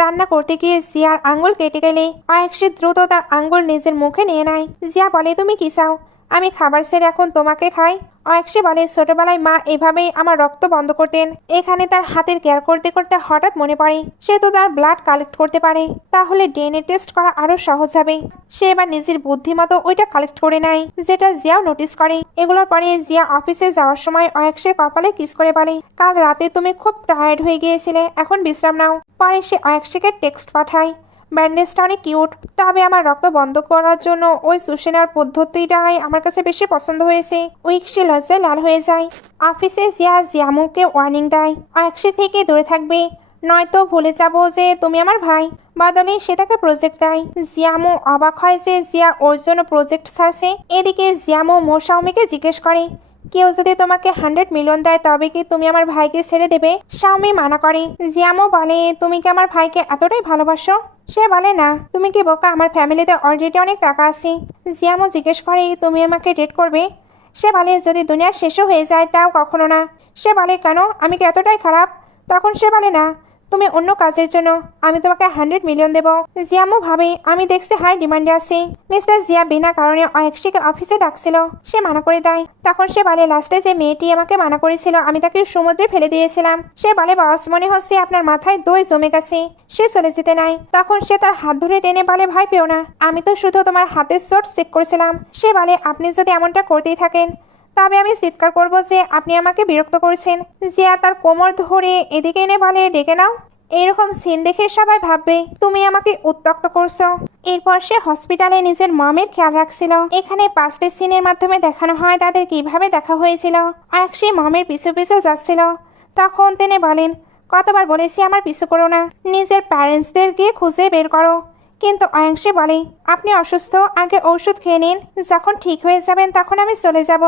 রান্না করতে গিয়ে জিয়ার আঙ্গুল কেটে গেলে অয়েক্সি দ্রুত তার আঙ্গুল নিজের মুখে নিয়ে নেয়। জিয়া বলে, তুমি কি চাও আমি খাবার ছেড়ে এখন তোমাকে খাই? অয়েক্সি বলে, ছোটবেলায় মা এভাবেই আমার রক্ত বন্ধ করতেন। এখানে তার হাতের কেয়ার করতে করতে হঠাৎ মনে পড়ে সে তো তার ব্লাড কালেক্ট করতে পারে, তাহলে ডিএনএ টেস্ট করা আরো সহজ হবে। সে এবার নিজের বুদ্ধিমতো ওইটা কালেক্ট করে নেয়, যেটা জিয়াও নোটিস করে। এগুলোর পরে জিয়া অফিসে যাওয়ার সময় অয়েক্সির কপালে কিস করে বলে, কাল রাতে তুমি খুব টায়ার্ড হয়ে গিয়েছিলে, এখন বিশ্রাম নাও। পরে সে অয়েক্সিকে টেক্সট পাঠায়, ব্যান্ডেজটা অনেক কিউট, তবে আমার রক্ত বন্ধ করার জন্য ওই সুসেনার পদ্ধতিটাই আমার কাছে বেশি পছন্দ হয়েছে। অয়েক্সি লজ্জায় লাল হয়ে যায়। অফিসে জিয়া জিয়ামুকে ওয়ার্নিং দেয়, অয়েক্সি থেকে দূরে থাকবে, নয়তো ভুলে যাব যে তুমি আমার ভাই। বদলে সে তাকে প্রজেক্ট দেয়। জিয়ামু অবাক হয় যে জিয়া ওর জন্য প্রজেক্ট ছাড়ছে। এদিকে জিয়ামু মোশাওমিকে জিজ্ঞেস করে, কেউ যদি তোমাকে 100 মিলিয়ন দেয় তবে কি তুমি আমার ভাইকে ছেড়ে দেবে? শাওমি মানা করে। জিয়ামু বলে, তুমি কি আমার ভাইকে এতটাই ভালোবাসো? সে বলে, না, তুমি কি বোকা, আমার ফ্যামিলিতে অলরেডি অনেক টাকা আছে। জিয়ামু জিজ্ঞেস করে, তুমি আমাকে ডেট করবে? সে বলে, যদি দুনিয়া শেষও হয়ে যায় তাও কখনো না। সে বলে, কেন, আমি কি এতটাই খারাপ? তখন সে বলে, না, তুমি অন্য কাজের জন্য আমি তোমাকে 100 মিলিয়ন দেব। জিয়ামু ভাবে, আমি দেখছি হাই ডিমান্ডে আছি। মিস্টার জিয়া বিনা কারণে অয়েক্সিকে অফিসে ডাকছিল, সে মানা করে দেয়। তখন সে বলে, লাস্টে যে মেয়েটি আমাকে মানা করেছিল আমি তাকে সমুদ্রে ফেলে দিয়েছিলাম। সে বলে, বস, মনে হচ্ছে আপনার মাথায় দই জমে গেছে। সে চলে যেতে নাই। তখন সে তার হাত ধরে টেনে বলে, ভয় পেও না, আমি তো শুধু তোমার হাতের চোট চেক করেছিলাম। সে বলে, আপনি যদি এমনটা করতেই থাকেন তবে আমি চিৎকার করবো যে আপনি আমাকে বিরক্ত করছেন। জিয়া তার কোমর ধরে এদিকে এনে বলে, ডেকে নাও। এইরকম সিন দেখে সবাই ভাববে তুমি আমাকে উত্ত্যক্ত করছো। এরপর সে হসপিটালে নিজের মমের খেয়াল রাখছিল। এখানে 5টি সিনের মাধ্যমে দেখানো হয় তাদের কিভাবে দেখা হয়েছিল। অয়েক্সি মমের পিছু পিছু যাচ্ছিল। তখন তিনি বলেন, কতবার বলেছি আমার পিছু করো না, নিজের প্যারেন্টসদের গিয়ে খুঁজে বের করো। কিন্তু অয়েক্সি বলে, আপনি অসুস্থ, আগে ঔষধ খেয়ে নিন, যখন ঠিক হয়ে যাবেন তখন আমি চলে যাব।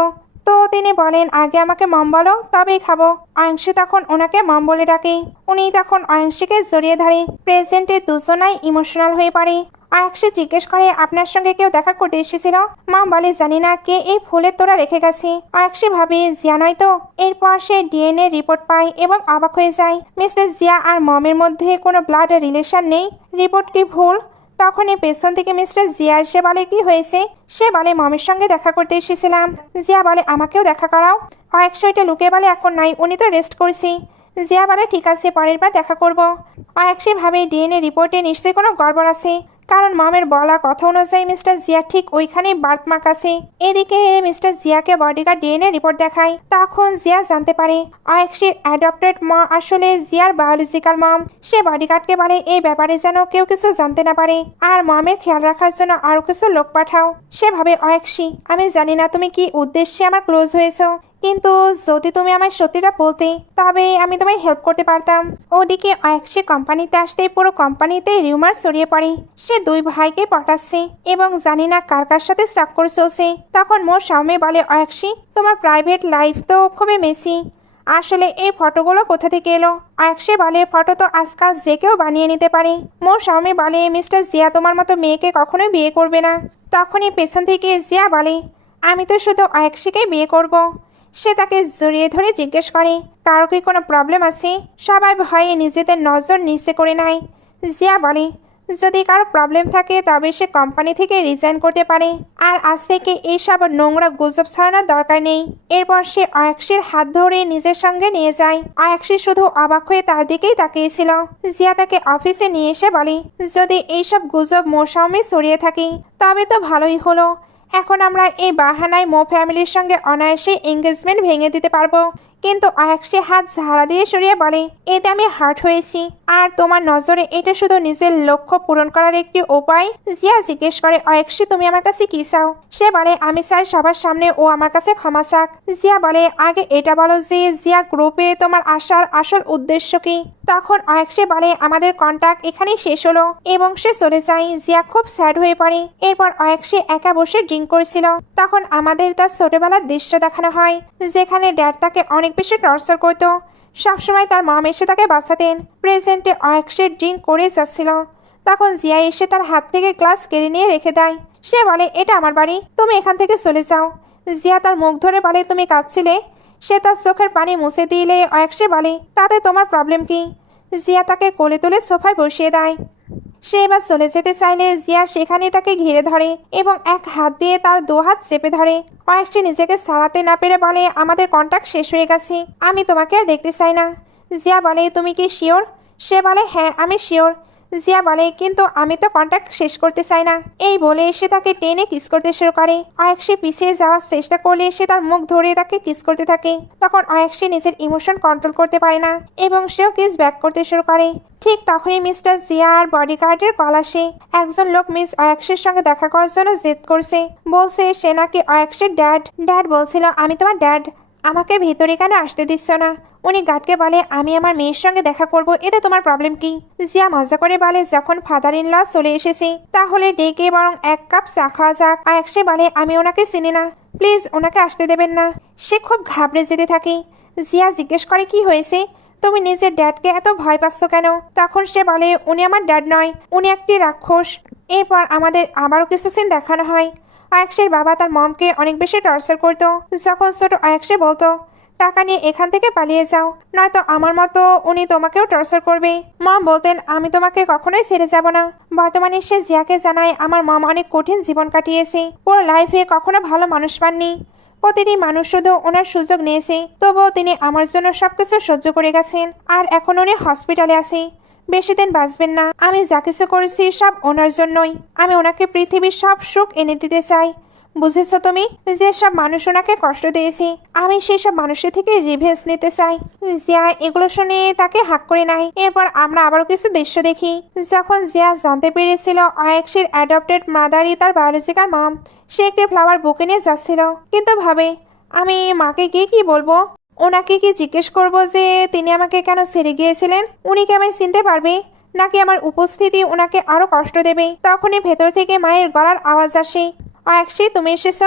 তো তিনি বলেন, আগে আমাকে মম বলো, তবেই খাবো। অয়েক্সি তখন ওনাকে মম বলে ডাকে। উনি তখন অয়েক্সিকে জড়িয়ে ধরে। প্রেজেন্টে দুজনাই ইমোশনাল হয়ে পড়ে। অয়েক্সি জিজ্ঞেস করে, আপনার সঙ্গে কেউ দেখা করতে এসেছিল? মম বলে, জানি না, কে এই ফুলের তোড়া রেখে গেছে। অয়েক্সি ভাবে জিয়া নয় তো। এরপর সে ডিএনএ রিপোর্ট পায় এবং অবাক হয়ে যায়। মিস্টার জিয়া আর মমের মধ্যে কোনো ব্লাড রিলেশন নেই। রিপোর্ট কি ভুল? তখনই পেছন থেকে মিস্টার জিয়া এসে বলে, কি হয়েছে? সে বলে, মমের সঙ্গে দেখা করতে এসেছিলাম। জিয়া বলে, আমাকেও দেখা করাও। অয়েক্সি ওইটা লুকিয়ে বলে, এখন নাই, উনি তো রেস্ট করছি। জিয়া বলে, ঠিক আছে, পরের বার দেখা করব। অয়েক্সি ভাবে ডিএনএ রিপোর্টে নিশ্চয়ই কোনো গড়বড় আছে, কারণ মমের বলা কথা অনুযায়ী মিস্টার জিয়া ঠিক ওইখানেই বার্থমার্ক আছে। এদিকে মিস্টার জিয়াকে বডিগার্ড ডিএনএ রিপোর্ট দেখায়। তখন জিয়া জানতে পারে অয়েক্সির অ্যাডপ্টেড মা আসলে জিয়ার বায়োলজিক্যাল মম। সে বডিগার্ডকে বলে, এই ব্যাপারে যেন কেউ কিছু জানতে না পারে, আর মমের খেয়াল রাখার জন্য আরো কিছু লোক পাঠাও। সে ভাবে, অয়েক্সি, আমি জানি না তুমি কি উদ্দেশ্যে আমার ক্লোজ হয়েছো, কিন্তু যদি তুমি আমায় সত্যিটা বলতে তবে আমি তোমায় হেল্প করতে পারতাম। ওদিকে অয়ক্ষী কোম্পানিতে আসতেই পুরো কোম্পানিতে রিউমার ছড়িয়ে পড়ে সে দুই ভাইকে পটাচ্ছে এবং জানি না কার কার সাথে চাক্কর চলছে। তখন মোর স্বামী বলে, অয়ক্ষী তোমার প্রাইভেট লাইফ তো খুবই মেসি, আসলে এই ফটোগুলো কোথা থেকে এলো? অয়ক্ষী বলে, ফটো তো আজকাল যে কেউ বানিয়ে নিতে পারে। মোর স্বামী বলে, মিস্টার জিয়া তোমার মতো মেয়েকে কখনোই বিয়ে করবে না। তখনই পেছন থেকে জিয়া বলে, আমি তো শুধু অয়ক্ষীকেই বিয়ে করব। সে তাকে জড়িয়ে ধরে জিজ্ঞেস করে, কারো কি কোনো প্রবলেম আছে? সবাই ভয়ে নিজেদের নজর নিচে করে নেয়। জিয়া বলে, যদি কারো প্রবলেম থাকে তবে সে কোম্পানি থেকে রিজাইন করতে পারে, আর আজ থেকে এইসব নোংরা গুজব ছড়ানোর দরকার নেই। এরপর সে অয়ক্ষীর হাত ধরে নিজের সঙ্গে নিয়ে যায়। অয়ক্ষী শুধু অবাক হয়ে তার দিকেই তাকিয়েছিল। জিয়া তাকে অফিসে নিয়ে এসে বলে, যদি এইসব গুজব মোর সামনে ছড়িয়ে থাকে তবে তো ভালোই হলো। এখন আমরা এই বাহানায় মো ফ্যামিলির সঙ্গে অনায়াসে এঙ্গেজমেন্ট ভেঙে দিতে পারবো। কিন্তু অয়ক্ষী হাত ঝাড়া দিয়ে সরিয়ে বলে, এতে আমি হার্ট হয়েছি, আর তোমার নজরে এটা শুধু নিজের লক্ষ্য পূরণ করার একটি উপায়। জিয়া জিজ্ঞেস করে, অয়ক্ষী তুমি আমার কাছে কি চাও? সে বলে, আমি চাই সবার সামনে ও আমার কাছে ক্ষমা চাক। জিয়া বলে, আগে এটা বলো যে জিয়া গ্রুপে তোমার আসার আসল উদ্দেশ্য কি? তখন অয়ক্ষী বলে, আমাদের কন্ট্যাক্ট এখানেই শেষ হলো, এবং সে চলে যায়। জিয়া খুব স্যাড হয়ে পড়ে। এরপর অয়ক্ষী একা বসে ড্রিঙ্ক করছিল। তখন আমাদের তার ছোটবেলার দৃশ্য দেখানো হয়, যেখানে ড্যাড তাকে অনেক বেশি টর্চার করতো। সবসময় তার মম এসে তাকে বাঁচাতেন। প্রেজেন্টে অয়ক্ষী ড্রিঙ্ক করে যাচ্ছিল। তখন জিয়া এসে তার হাত থেকে গ্লাস কেড়ে নিয়ে রেখে দেয়। সে বলে, এটা আমার বাড়ি, তুমি এখান থেকে চলে যাও। জিয়া তার মুখ ধরে বলে, তুমি কাঁদছিলে? সে তার চোখের পানি মুছে দিলে অয়ক্ষী বলে, তাতে তোমার প্রবলেম কি? জিয়া তাকে কোলে তুলে সোফায় বসিয়ে দেয়। সে এবার চলে যেতে চাইলে জিয়া সেখানে তাকে ঘিরে ধরে এবং এক হাত দিয়ে তার দু হাত চেপে ধরে। অয়ক্ষী নিজেকে ছাড়াতে না পেরে বলে, আমাদের কন্ট্যাক্ট শেষ হয়ে গেছে, আমি তোমাকে আর দেখতে চাই না। জিয়া বলে, তুমি কি শিওর? সে বলে, হ্যাঁ আমি শিওর। জিয়া বলে, কিন্তু আমি তো কন্ট্যাক্ট শেষ করতে চাই না। এই বলে সে তাকে টেনে কিস করতে শুরু করে। অয়ক্ষী পিছিয়ে যাওয়ার চেষ্টা করলে সে তার মুখ ধরে তাকে কিস করতে থাকে। তখন অয়ক্ষী নিজের ইমোশন কন্ট্রোল করতে পারে না এবং সেও কিস ব্যাক করতে শুরু করে। ঠিক তখনই মিস্টার জিয়ার বডিগার্ডের কল আসে। একজন লোক মিস অয়ক্ষীর সঙ্গে দেখা করার জন্য জেদ করছে। বলছে সে নাকি অয়ক্ষীর ড্যাড। ড্যাড বলছিল, আমি তোমার ড্যাড, আমাকে ভিতরে কেন আসতে দিচ্ছ না? উনি গার্ডকে বলে, আমি আমার মেয়ের সঙ্গে দেখা করব, এতে তোমার প্রবলেম কি? জিয়া মজা করে বলে, যখন ফাদার ইন ল চলে এসেছে তাহলে ডেকে বরং এক কাপ চা খাওয়া যাক। অয়ক্ষী বলে, আমি ওনাকে চিনি না, প্লিজ ওনাকে আসতে দেবেন না। সে খুব ঘাবড়ে যেতে থাকে। জিয়া জিজ্ঞেস করে, কি হয়েছে? তুমি নিজের ড্যাডকে এত ভয় পাচ্ছ কেন? তখন সে বলে, উনি আমার ড্যাড নয়, উনি একটি রাক্ষস। এরপর আমাদের আবারও কিছু সিন দেখানো হয়। অয়ক্ষীর বাবা তার মমকে অনেক বেশি টর্চার করতো। যখন ছোট অয়ক্ষী বলতো, টাকা নিয়ে এখান থেকে পালিয়ে যাও, নয়তো আমার মতো উনি তোমাকেও টর্চার করবে। মম বলতেন, আমি তোমাকে কখনোই ছেড়ে যাব না। বর্তমানে সে জিয়াকে জানায়, আমার মম অনেক কঠিন জীবন কাটিয়েছে, পুরো লাইফে কখনো ভালো মানুষ পাননি। প্রতিটি মানুষ শুধু ওনার সুযোগ নিয়েছে, তবুও তিনি আমার জন্য সবকিছু সহ্য করে গেছেন, আর এখন উনি হসপিটালে আছে, বেশি দিন বাঁচবেন না। আমি যা কিছু করেছি সব ওনার জন্যই। আমি ওনাকে পৃথিবীর সব সুখ এনে দিতে চাই। বুঝেছো তুমি? যেসব মানুষ ওনাকে কষ্ট দিয়েছে, আমি সেই সব মানুষের থেকে রিভেঞ্জ নিতে চাই। জিয়া এগুলো শুনে তাকে হাক করে নেয়। এরপর আমরা আবারও কিছু দৃশ্য দেখি। যখন জিয়া জানতে পেরেছিল অয়ক্ষীর অ্যাডপ্টেড মাদারই তার বায়োলজিক্যাল মম, সে একটি ফ্লাওয়ার বুকে নিয়ে যাচ্ছিল, কিন্তু ভাবে, আমি মাকে গিয়ে কি বলবো? ওনাকে কি জিজ্ঞেস করবো যে তিনি আমাকে কেন ছেড়ে গিয়েছিলেন? উনি কি আমায় চিনতে পারবে, নাকি আমার উপস্থিতি ওনাকে আরো কষ্ট দেবে? তখনই ভেতর থেকে মায়ের গলার আওয়াজ আসে, অয়ক্ষী তুমি এসেছ।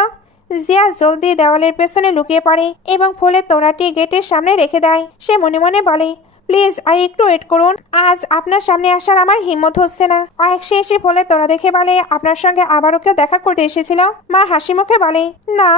জিয়া জলদি দেওয়ালের পেছনে লুকিয়ে পড়ে এবং ফুলের তোড়াটি গেটের সামনে রেখে দেয়। সে মনে মনে বলে, প্লিজ আর একটু ওয়েট করুন, আজ আপনার সামনে আসার আমার হিম্মত হচ্ছে না। অয়ক্ষী এসে ফুলের তোড়া দেখে বলে, আপনার সঙ্গে আবারও কেউ দেখা করতে এসেছিল? মা হাসি মুখে বলে, না,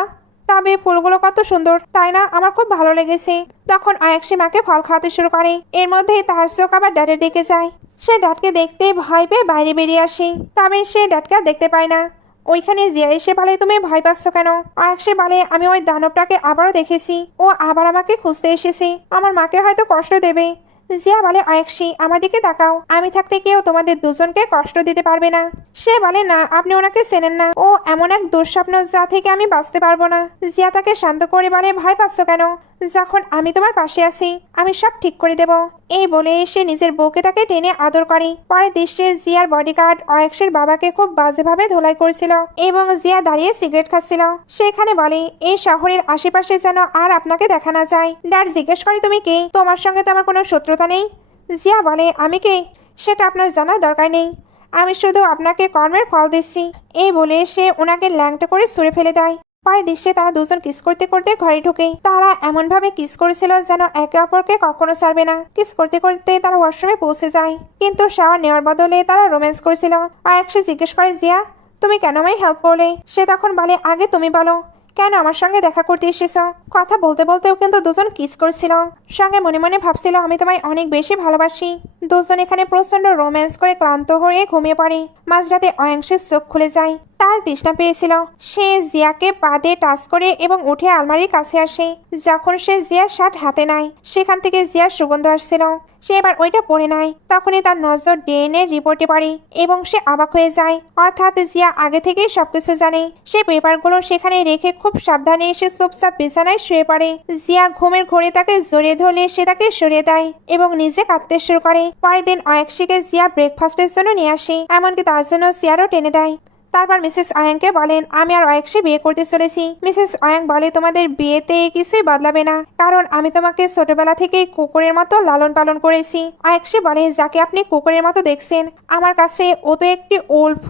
তবে ফুলগুলো কত সুন্দর, তাই না? আমার খুব ভালো লেগেছে। তখন অয়ক্ষী মাকে ফল খাওয়াতে শুরু করে। এর মধ্যেই তার চোখ আবার ড্যাডের দিকে যায়। সে ড্যাডকে দেখতে ভয় পেয়ে বাইরে বেরিয়ে আসে, তবে সে ড্যাডকে আর দেখতে পায় না। ওইখানে জিয়া এসে বলে, তুমি ভয় পাচ্ছ কেন? অয়ক্ষী বলে, আমি ওই দানবটাকে আবারও দেখেছি, ও আবার আমাকে খুঁজতে এসেছে, আমার মাকে হয়তো কষ্ট দেবে। জিয়া বলে, অয়ক্ষী আমার দিকে তাকাও, আমি থাকতে কেউ তোমাদের দুজনকে কষ্ট দিতে পারবে না। সে বলে, না, আপনি ওনাকে চেনেন না, ও এমন এক দুঃস্বপ্ন যা থেকে আমি বাঁচতে পারবো না। জিয়া তাকে শান্ত করে বলে, ভয় পাচ্ছ কেন? যখন আমি তোমার পাশে আছি আমি সব ঠিক করে দেব। এই বলে সে নিজের বউকে তাকে টেনে আদর করে। পরে দৃশ্যে জিয়ার বডিগার্ড অয়ক্ষের বাবাকে খুব বাজেভাবে ধোলাই করছিল এবং জিয়া দাঁড়িয়ে সিগারেট খাচ্ছিল। সেখানে বলে, এই শহরের আশেপাশে যেন আর আপনাকে দেখা না যায়। ড্যাড জিজ্ঞেস করে, তুমি কে? তোমার সঙ্গে তো আমার কোনো শত্রুতা নেই। জিয়া বলে, আমি কে সেটা আপনার জানার দরকার নেই, আমি শুধু আপনাকে কর্মের ফল দিচ্ছি। এই বলে সে ওনাকে ল্যাংটা করে ছুঁড়ে ফেলে দেয়। পরে দৃশ্যে তারা দুজন কিস করতে করতে ঘরে ঢুকে। তারা এমন ভাবে কিস করেছিল যেন একে অপরকে কখনো ছাড়বে না। কিস করতে করতে তারা ওয়াশরুমে পৌঁছে যায়, কিন্তু শাওয়ার নেওয়ার বদলে তারা রোম্যান্স করেছিল। আয়েকশা জিজ্ঞেস করে, জিয়া তুমি কেন আমায় হেল্প করলে? সে তখন বলে, আগে তুমি বলো কেন আমার সঙ্গে দেখা করতে এসেছো? কথা বলতে বলতেও কিন্তু দুজন কিস করছিল। সঙ্গে মনে মনে ভাবছিল, আমি তোমায় অনেক বেশি ভালোবাসি। দুজন এখানে প্রচন্ড রোম্যান্স করে ক্লান্ত হয়ে ঘুমিয়ে পড়ে। মাঝরাতে অয়ংশের চোখ খুলে যায়। তার তৃষ্ণা পেয়েছিল। সে জিয়াকে পা দিয়ে টাচ করে এবং উঠে আলমারির কাছে আসে। যখন সে জিয়ার শার্ট হাতে নেয়, সেখান থেকে জিয়ার সুগন্ধ আসছিল। সে এবার ওইটা পড়ে নেয়। তখনই তার নজর ডিএনএ রিপোর্টে পড়ে এবং সে অবাক হয়ে যায়। অর্থাৎ জিয়া আগে থেকেই সবকিছু জানে। সে পেপারগুলো সেখানে রেখে খুব সাবধানে এসে চুপচাপ বিছানায় শুয়ে পড়ে। জিয়া ঘুমের ঘোরে তাকে জড়িয়ে ধরলে সে তাকে সরিয়ে দেয় এবং নিজে কাঁদতে শুরু করে। পরের দিন অয়ক্ষীকে জিয়া ব্রেকফাস্টের জন্য নিয়ে আসে, এমনকি তার জন্য চেয়ারও টেনে দেয়। তারপর মিসেস অয়ংকে বলেন, আমি আর অয়ক্ষী বিয়ে করতে চলেছি। মিসেস অয়ং বলে, তোমাদের বিয়েতে কিছুই বদলাবে না, কারণ আমি তোমাকে ছোটবেলা থেকেই কুকুরের মতো লালন পালন করেছি। অয়ক্ষী বলে, যাকে আপনি কুকুরের মতো দেখছেন আমার কাছে ও তো একটি উল্ফ।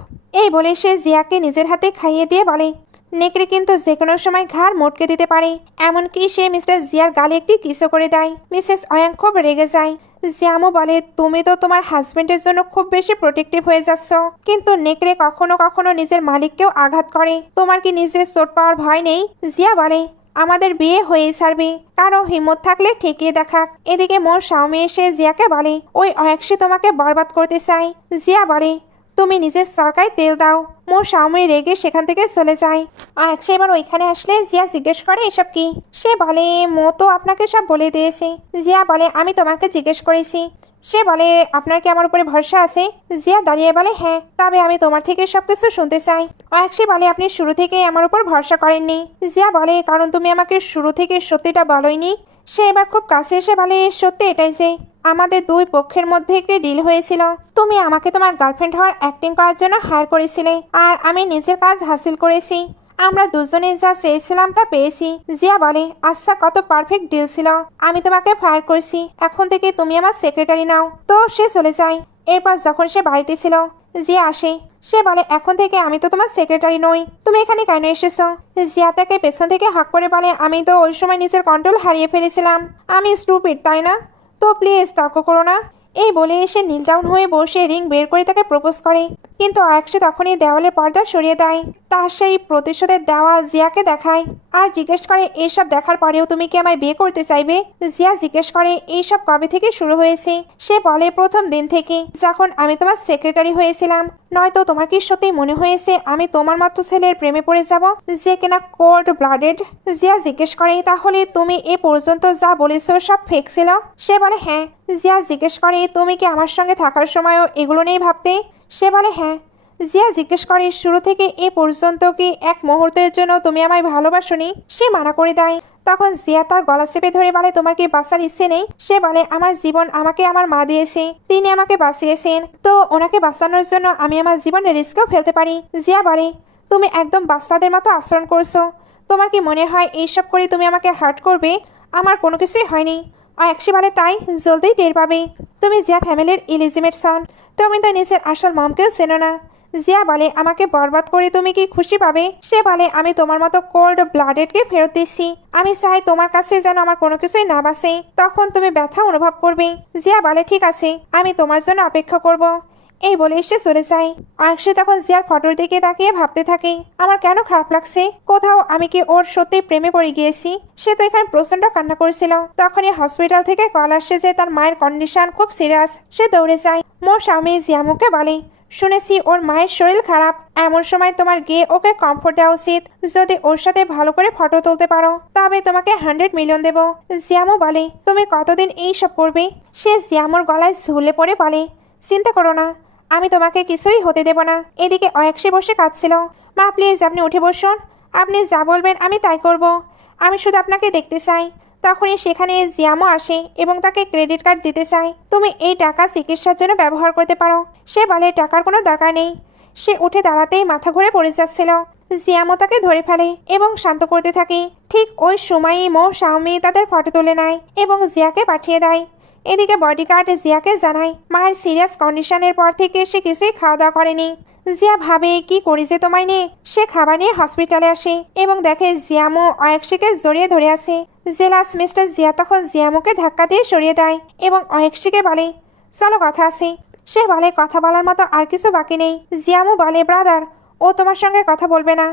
এই বলে সে জিয়াকে নিজের হাতে খাইয়ে দিয়ে বলে, নেকড়ে কিন্তু যে কোনো সময় ঘাড় মোটকে দিতে পারে। এমনকি সে মিস্টার জিয়ার গালে একটি কিসও করে দেয়। মিসেস অয়ং খুব রেগে যায়। জিয়ামও বলে, তুমি তো তোমার হাজবেন্ডের জন্য খুব বেশি প্রোটেক্টিভ হয়ে যাচ্ছ, কিন্তু নেকড়ে কখনো কখনো নিজের মালিককেও আঘাত করে। তোমার কি নিজের চোট পাওয়ার ভয় নেই? জিয়া বলে, আমাদের বিয়ে হয়েই ছাড়বে, কারো হিম্মত থাকলে ঠেকিয়ে দেখাক। এদিকে মোর স্বামী এসে জিয়াকে বলে, ওই অয়ক্ষী তোমাকে বরবাদ করতে চায়। জিয়া বলে, তুমি নিজের সরকায় তেল দাও। মোর স্বামী রেগে সেখান থেকে চলে যায়। অয়ক্ষী এবার ওইখানে আসলে জিয়া জিজ্ঞেস করে, এসব কি? সে বলে, মো তো আপনাকে সব বলে দিয়েছে। জিয়া বলে, আমি তোমাকে জিজ্ঞেস করেছি। সে বলে, আপনার কি আমার উপরে ভরসা আছে? জিয়া দাঁড়িয়ে বলে, হ্যাঁ, তবে আমি তোমার থেকে সবকিছু শুনতে চাই। অয়ক্ষী বলে, আপনি শুরু থেকেই আমার উপর ভরসা করেননি। জিয়া বলে, কারণ তুমি আমাকে শুরু থেকে সত্যিটা বলোইনি। সে এবার খুব কাছে এসে বলে, সত্যি এটাই যে আমাদের দুই পক্ষের মধ্যে একটি ডিল হয়েছিল। তুমি আমাকে তোমার গার্লফ্রেন্ড হওয়ার অ্যাক্টিং করার জন্য হায়ার করেছিলে, আর আমি নিজের কাজ হাসিল করেছি। আমরা দুজনে যা চেয়েছিলাম তা পেয়েছি। জিয়া বলে, আচ্ছা, কত পারফেক্ট ডিল ছিল। আমি তোমাকে ফায়ার করছি, এখন থেকে তুমি আমার সেক্রেটারি নাও। তো সে চলে যায়। এরপর যখন সে বাড়িতে ছিল, জিয়া আসে। সে বলে, এখন থেকে আমি তো তোমার সেক্রেটারি নই, তুমি এখানে কেন এসেছো? জিয়া তাকে পেছন থেকে হাঁক করে বলে, আমি তো ওই সময় নিজের কন্ট্রোল হারিয়ে ফেলেছিলাম। আমি স্টুপিড, তাই না? তো প্লিজ তর্ক করো না। এই বলে এসে নীল ডাউন হয়ে বসে রিং বের করে তাকে প্রপোজ করে, কিন্তু অয়ক্ষী তখনই দেওয়ালের পর্দা সরিয়ে দেয়। তার সেই প্রতিশোধের দেওয়াল জিয়াকে দেখায় আর জিজ্ঞেস করে, এইসব দেখার পরেও তুমি কি আমায় বিয়ে করতে চাইবে? জিয়া জিজ্ঞেস করে, এইসব কবে থেকে শুরু হয়েছে? সে বলে, প্রথম দিন থেকে, যখন আমি তোমার সেক্রেটারি হয়েছিলাম। নয়তো তোমার কি সত্যি মনে হয়েছে আমি তোমার মতো ছেলের প্রেমে পড়ে যাব, যে কিনা কোল্ড ব্লাডেড? জিয়া জিজ্ঞেস করে, তাহলে তুমি এ পর্যন্ত যা বলেছো সব ফেক ছিল? সে বলে, হ্যাঁ। জিয়া জিজ্ঞেস করে, তুমি কি আমার সঙ্গে থাকার সময়ও এগুলো নিয়ে ভাবতে? সে বলে, হ্যাঁ। জিয়া জিজ্ঞেস করে, শুরু থেকে এ পর্যন্ত কি এক মুহূর্তের জন্য তুমি আমায় ভালোবাসোনি? সে মানা করে দেয়। তখন জিয়া তার গলা চেপে ধরে বলে, তোমার কি বাঁচার ইচ্ছে নেই? সে বলে, আমার জীবন আমাকে আমার মা দিয়েছে, তিনি আমাকে বাঁচিয়েছেন, তো ওনাকে বাঁচানোর জন্য আমি আমার জীবনের রিস্কও ফেলতে পারি। জিয়া বলে, তুমি একদম বাচ্চাদের মতো আচরণ করছো। তোমার কি মনে হয় এইসব করে তুমি আমাকে হার্ট করবে? আমার কোনো কিছুই হয়নি। অয়ক্ষী বলে, তাই জলদি টের পাবে। তুমি জিয়া ফ্যামিলির ইলিজিমেট সন, তুমি তো নিজের আসল মমকেও চেনো না। জিয়া বলে, আমাকে বরবাদ করে তুমি কি খুশি পাবে? সে বলে, আমি তোমার মতো কোল্ড ব্লাডেডকে ফেরত দিচ্ছি। আমি চাই তোমার কাছে যেন আমার কোনো কিছুই না বাঁচে, তখন তুমি ব্যথা অনুভব করবে। জিয়া বলে, ঠিক আছে, আমি তোমার জন্য অপেক্ষা করব। এই বলে সে চলে যায়। অয়ক্ষী তখন জিয়ার ফটোর দিকে তাকিয়ে ভাবতে থাকে, আমার কেন খারাপ লাগছে? কোথাও আমি কি ওর সত্যি প্রেমে পড়ে গিয়েছি? সে তো এখানে প্রচন্ড কান্না করেছিল। তখনই হসপিটাল থেকে কল আসছে যে তার মায়ের কন্ডিশন খুব সিরিয়াস। সে দৌড়ে যায়। মোর স্বামী জিয়ামুকে বলে, শুনেছি ওর মায়ের শরীর খারাপ, এমন সময় তোমার গিয়ে ওকে কমফোর্ট দেওয়া উচিত। যদি ওর সাথে ভালো করে ফটো তুলতে পারো তবে তোমাকে 100 মিলিয়ন দেব। জিয়ামু বলে, তুমি কতদিন এইসব করবে? সে জিয়ামুর গলায় ঝুলে পড়ে বলে, চিন্তা করো না, আমি তোমাকে কিছুই হতে দেব না। এদিকে অয়ক্ষী বসে কাঁদছিল। মা প্লিজ আপনি উঠে বসুন, আপনি যা বলবেন আমি তাই করব। আমি শুধু আপনাকে দেখতে চাই। তখনই সেখানে জিয়ামও আসে এবং তাকে ক্রেডিট কার্ড দিতে চায়। তুমি এই টাকা চিকিৎসার জন্য ব্যবহার করতে পারো। সে বলে টাকার কোনো দরকার নেই। সে উঠে দাঁড়াতেই মাথা ঘুরে পড়ে যাচ্ছিল। জিয়ামও তাকে ধরে ফেলে এবং শান্ত করতে থাকে। ঠিক ওই সময়ই মো স্বামী তাদের ফটো তুলে নেয় এবং জিয়াকে পাঠিয়ে দেয়। এদিকে বডিগার্ড জিয়াকে জানায় মায়ের সিরিয়াস কন্ডিশনের পর থেকে সে কিছুই খাওয়া দাওয়া করেনি। জিয়া ভাবে কি করি যে তোমায় নিয়ে। সে খাবার নিয়ে হসপিটালে আসে এবং দেখে জিয়ামো অয়েকশিকে জড়িয়ে ধরে আছে। জেলাস মিস্টার জিয়া তখন জিয়ামোকে ধাক্কা দিয়ে সরিয়ে দেয় এবং অয়েকশিকে বলে চলো কথা আছে। সে বলে কথা বলার মতো আর কিছু বাকি নেই। জিয়ামো বলে ব্রাদার ও তোমার সঙ্গে কথা বলবে না।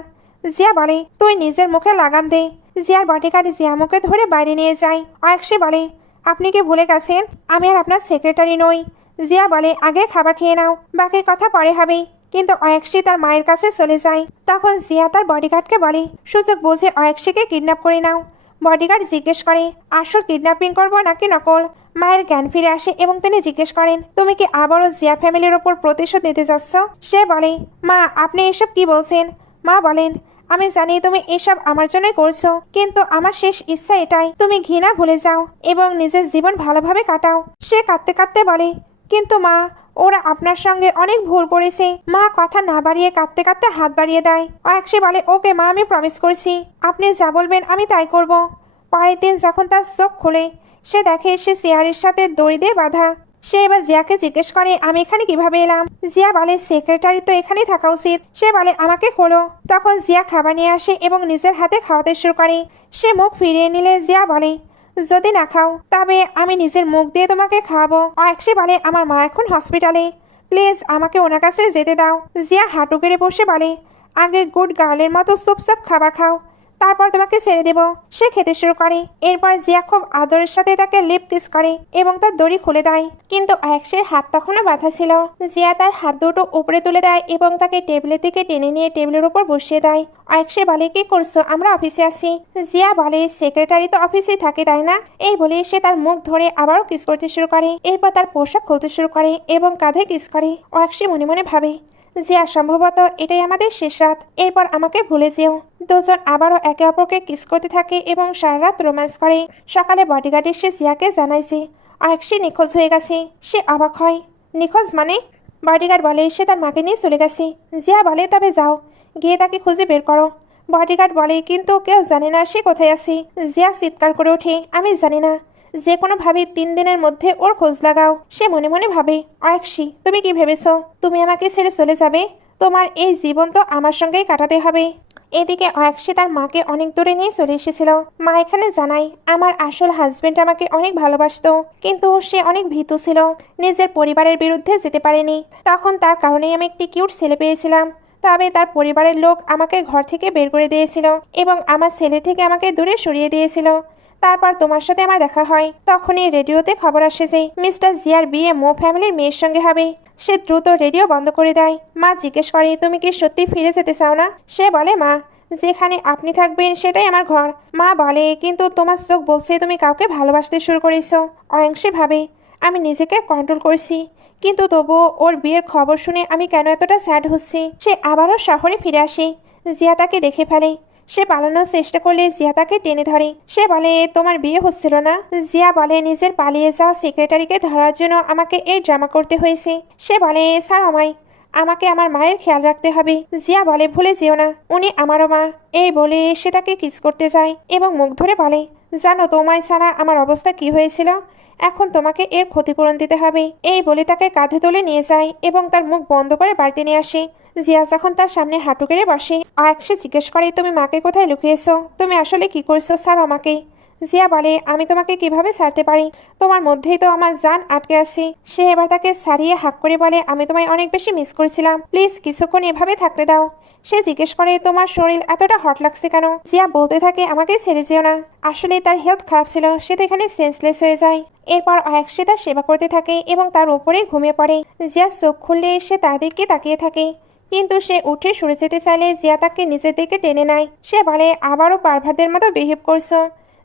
জিয়া বলে তুই নিজের মুখে লাগাম দে। জিয়ার বডিগার্ড জিয়ামোকে ধরে বাইরে নিয়ে যায়। অয়েকশি বলে আপনি কি ভুলে গেছেন আমি আর আপনার সেক্রেটারি নই। জিয়া বলে আগে খাবার খেয়ে নাও, বাকি কথা পরে হবে। কিন্তু অয়েকশি তার মায়ের কাছে চলে যায়। তখন জিয়া তার বডিগার্ডকে বলে সুযোগ বুঝে অয়েকশিকে কিডন্যাপ করে নাও। বডিগার্ড জিজ্ঞেস করে আসল কিডন্যাপিং করবো নাকি নকল। মায়ের জ্ঞান ফিরে আসে এবং তিনি জিজ্ঞেস করেন তুমি কি আবারও জিয়া ফ্যামিলির ওপর প্রতিশোধ নিতে যাচ্ছ। সে বলে মা আপনি এসব কি বলছেন। মা বলেন আমি জানি তুমি এসব আমার জন্যই করছো, কিন্তু আমার শেষ ইচ্ছা এটাই তুমি ঘৃণা ভুলে যাও এবং নিজের জীবন ভালোভাবে কাটাও। সে কাঁদতে কাঁদতে বলে কিন্তু মা ওরা আপনার সঙ্গে অনেক ভুল করেছে। মা কথা না বাড়িয়ে কাঁদতে কাঁদতে হাত বাড়িয়ে দেয়। অয়েকশি বলে ওকে মা আমি প্রমিস করছি আপনি যা বলবেন আমি তাই করব। পরের দিন যখন তার চোখ খোলে সে দেখে সে চেয়ারের সাথে দড়ি দিয়ে বাঁধা। সে এবার জিয়াকে জিজ্ঞেস করে আমি এখানে কিভাবে এলাম। জিয়া বলে সেক্রেটারি তো এখানেই থাকা উচিত। সে বলে আমাকে খোলো। তখন জিয়া খাবার নিয়ে আসে এবং নিজের হাতে খাওয়াতে শুরু করে। সে মুখ ফিরিয়ে নিলে জিয়া বলে যদি না খাও তবে আমি নিজের মুখ দিয়ে তোমাকে খাওয়াবো। অয়েকশি বলে আমার মা এখন হসপিটালে, প্লিজ আমাকে ওনার কাছে যেতে দাও। জিয়া হাঁটু গেড়ে বসে বলে আগে গুড গার্লের মতো চুপচাপ খাবার খাও, তারপর তোমাকে ছেড়ে দেব। সে খেতে শুরু করে। এরপর জিয়া খুব আদরের সাথে তাকে লিপ কিস করে এবং তার দড়ি খুলে দেয়। কিন্তু অয়েকশির হাত তখনও বাঁধা ছিল। জিয়া তার হাত দুটো উপরে তুলে দেয় এবং তাকে টেবিলের দিকে টেনে নিয়ে টেবিলের উপর বসিয়ে দেয়। অয়েকশি বলে কি করছো আমরা অফিসে আছি। জিয়া বলে সেক্রেটারি তো অফিসেই থাকে তাই না। এই বলে সে তার মুখ ধরে আবারও কিস করতে শুরু করে। এরপর তার পোশাক খুলতে শুরু করে এবং কাঁধে কিস করে। অয়েকশি মনে মনে ভাবে জিয়া সম্ভবত এটাই আমাদের শেষ রাত, এরপর আমাকে ভুলে যেও। দুজন আবারও একে অপরকে কিস করতে থাকে এবং সারা রাত রোম্যান্স করে। সকালে বডিগার্ড এসে জিয়াকে জানাইছে অয়েকশি নিখোঁজ হয়ে গেছে। সে অবাক হয় নিখোঁজ মানে। বডিগার্ড বলে সে তার মাকে নিয়ে চলে গেছে। জিয়া বলে তবে যাও গিয়ে তাকে খুঁজে বের করো। বডিগার্ড বলে কিন্তু কেউ জানে না সে কোথায় আছে। জিয়া চিৎকার করে ওঠে আমি জানি না, যে কোনোভাবে 3 দিনের মধ্যে ওর খোঁজ লাগাও। সে মনে মনে ভাবে অয়েকশি তুমি কি ভেবেছ তুমি আমাকে ছেড়ে চলে যাবে। তোমার এই জীবন তো আমার সঙ্গেই কাটাতে হবে। এদিকে অয়েকশি তার মাকে অনেক দূরে নিয়ে চলে এসেছিল। মা এখানে জানায় আমার আসল হাজবেন্ড আমাকে অনেক ভালোবাসতো, কিন্তু সে অনেক ভীতু ছিল, নিজের পরিবারের বিরুদ্ধে যেতে পারেনি। তখন তার কারণেই আমি একটি কিউট ছেলে পেয়েছিলাম। তবে তার পরিবারের লোক আমাকে ঘর থেকে বের করে দিয়েছিল এবং আমার ছেলে থেকে আমাকে দূরে সরিয়ে দিয়েছিল। তারপর তোমার সাথে আমার দেখা হয়। তখনই রেডিওতে খবর আসে যে মিস্টার জিয়ার বিয়ে মো ফ্যামিলির মেয়ের সঙ্গে হবে। সে দ্রুত রেডিও বন্ধ করে দেয়। মা জিজ্ঞেস করে তুমি কি সত্যি ফিরে যেতে চাও না। সে বলে মা যেখানে আপনি থাকবেন সেটাই আমার ঘর। মা বলে কিন্তু তোমার চোখ বলছে তুমি কাউকে ভালোবাসতে শুরু করেছো। অয়ংশী ভাবে আমি নিজেকে কন্ট্রোল করছি, কিন্তু তবুও ওর বিয়ের খবর শুনে আমি কেন এতটা স্যাড হচ্ছি। সে আবারও শহরে ফিরে আসে। জিয়া তাকে দেখে ফেলে। সে পালানোর চেষ্টা করলে জিয়া তাকে টেনে ধরে। সে বলে তোমার বিয়ে হচ্ছিল না। জিয়া বলে নিজের পালিয়ে যাওয়া সেক্রেটারিকে ধরার জন্য আমাকে এই ড্রামা করতে হয়েছে। সে বলে স্যার আমাকে আমার মায়ের খেয়াল রাখতে হবে। জিয়া বলে ভুলে যেও না উনি আমারও মা। এই বলে সে তাকে কিস করতে যায় এবং মুখ ধরে বলে জানো তোমায় ছাড়া আমার অবস্থা কি হয়েছিল, এখন তোমাকে এর ক্ষতিপূরণ দিতে হবে। এই বলে তাকে কাঁধে তুলে নিয়ে যায় এবং তার মুখ বন্ধ করে বাড়িতে নিয়ে আসে। জিয়া যখন তার সামনে হাঁটু কেড়ে বসে অয়েকশি জিজ্ঞেস করে তুমি মাকে কোথায় লুকিয়েছো, তুমি আসলে কি করছো স্যার আমাকে। জিয়া বলে আমি তোমাকে কিভাবে ছাড়তে পারি, তোমার মধ্যেই তো আমার জান আটকে আছে। সে এবার তাকে ছাড়িয়ে হাঁক করে বলে আমি তোমায় অনেক বেশি মিস করেছিলাম, প্লিজ কিছুক্ষণ এভাবে থাকতে দাও। সে জিজ্ঞেস করে তোমার শরীর এতটা হট লাগছে কেন। জিয়া বলতে থাকে আমাকে ছেড়ে যেও না। আসলে তার হেলথ খারাপ ছিল, সে তো এখানে সেন্সলেস হয়ে যায়। এরপর অয়েকশি তার সেবা করতে থাকে এবং তার উপরে ঘুমিয়ে পড়ে। জিয়া চোখ খুললে সে তার দিকে তাকিয়ে থাকে, কিন্তু সে উঠে সরে যেতে চাইলে জিয়া তাকে নিজের দিকে টেনে নেয়। সে বলে আবারও পারভারদের মতো বিহেভ করছো।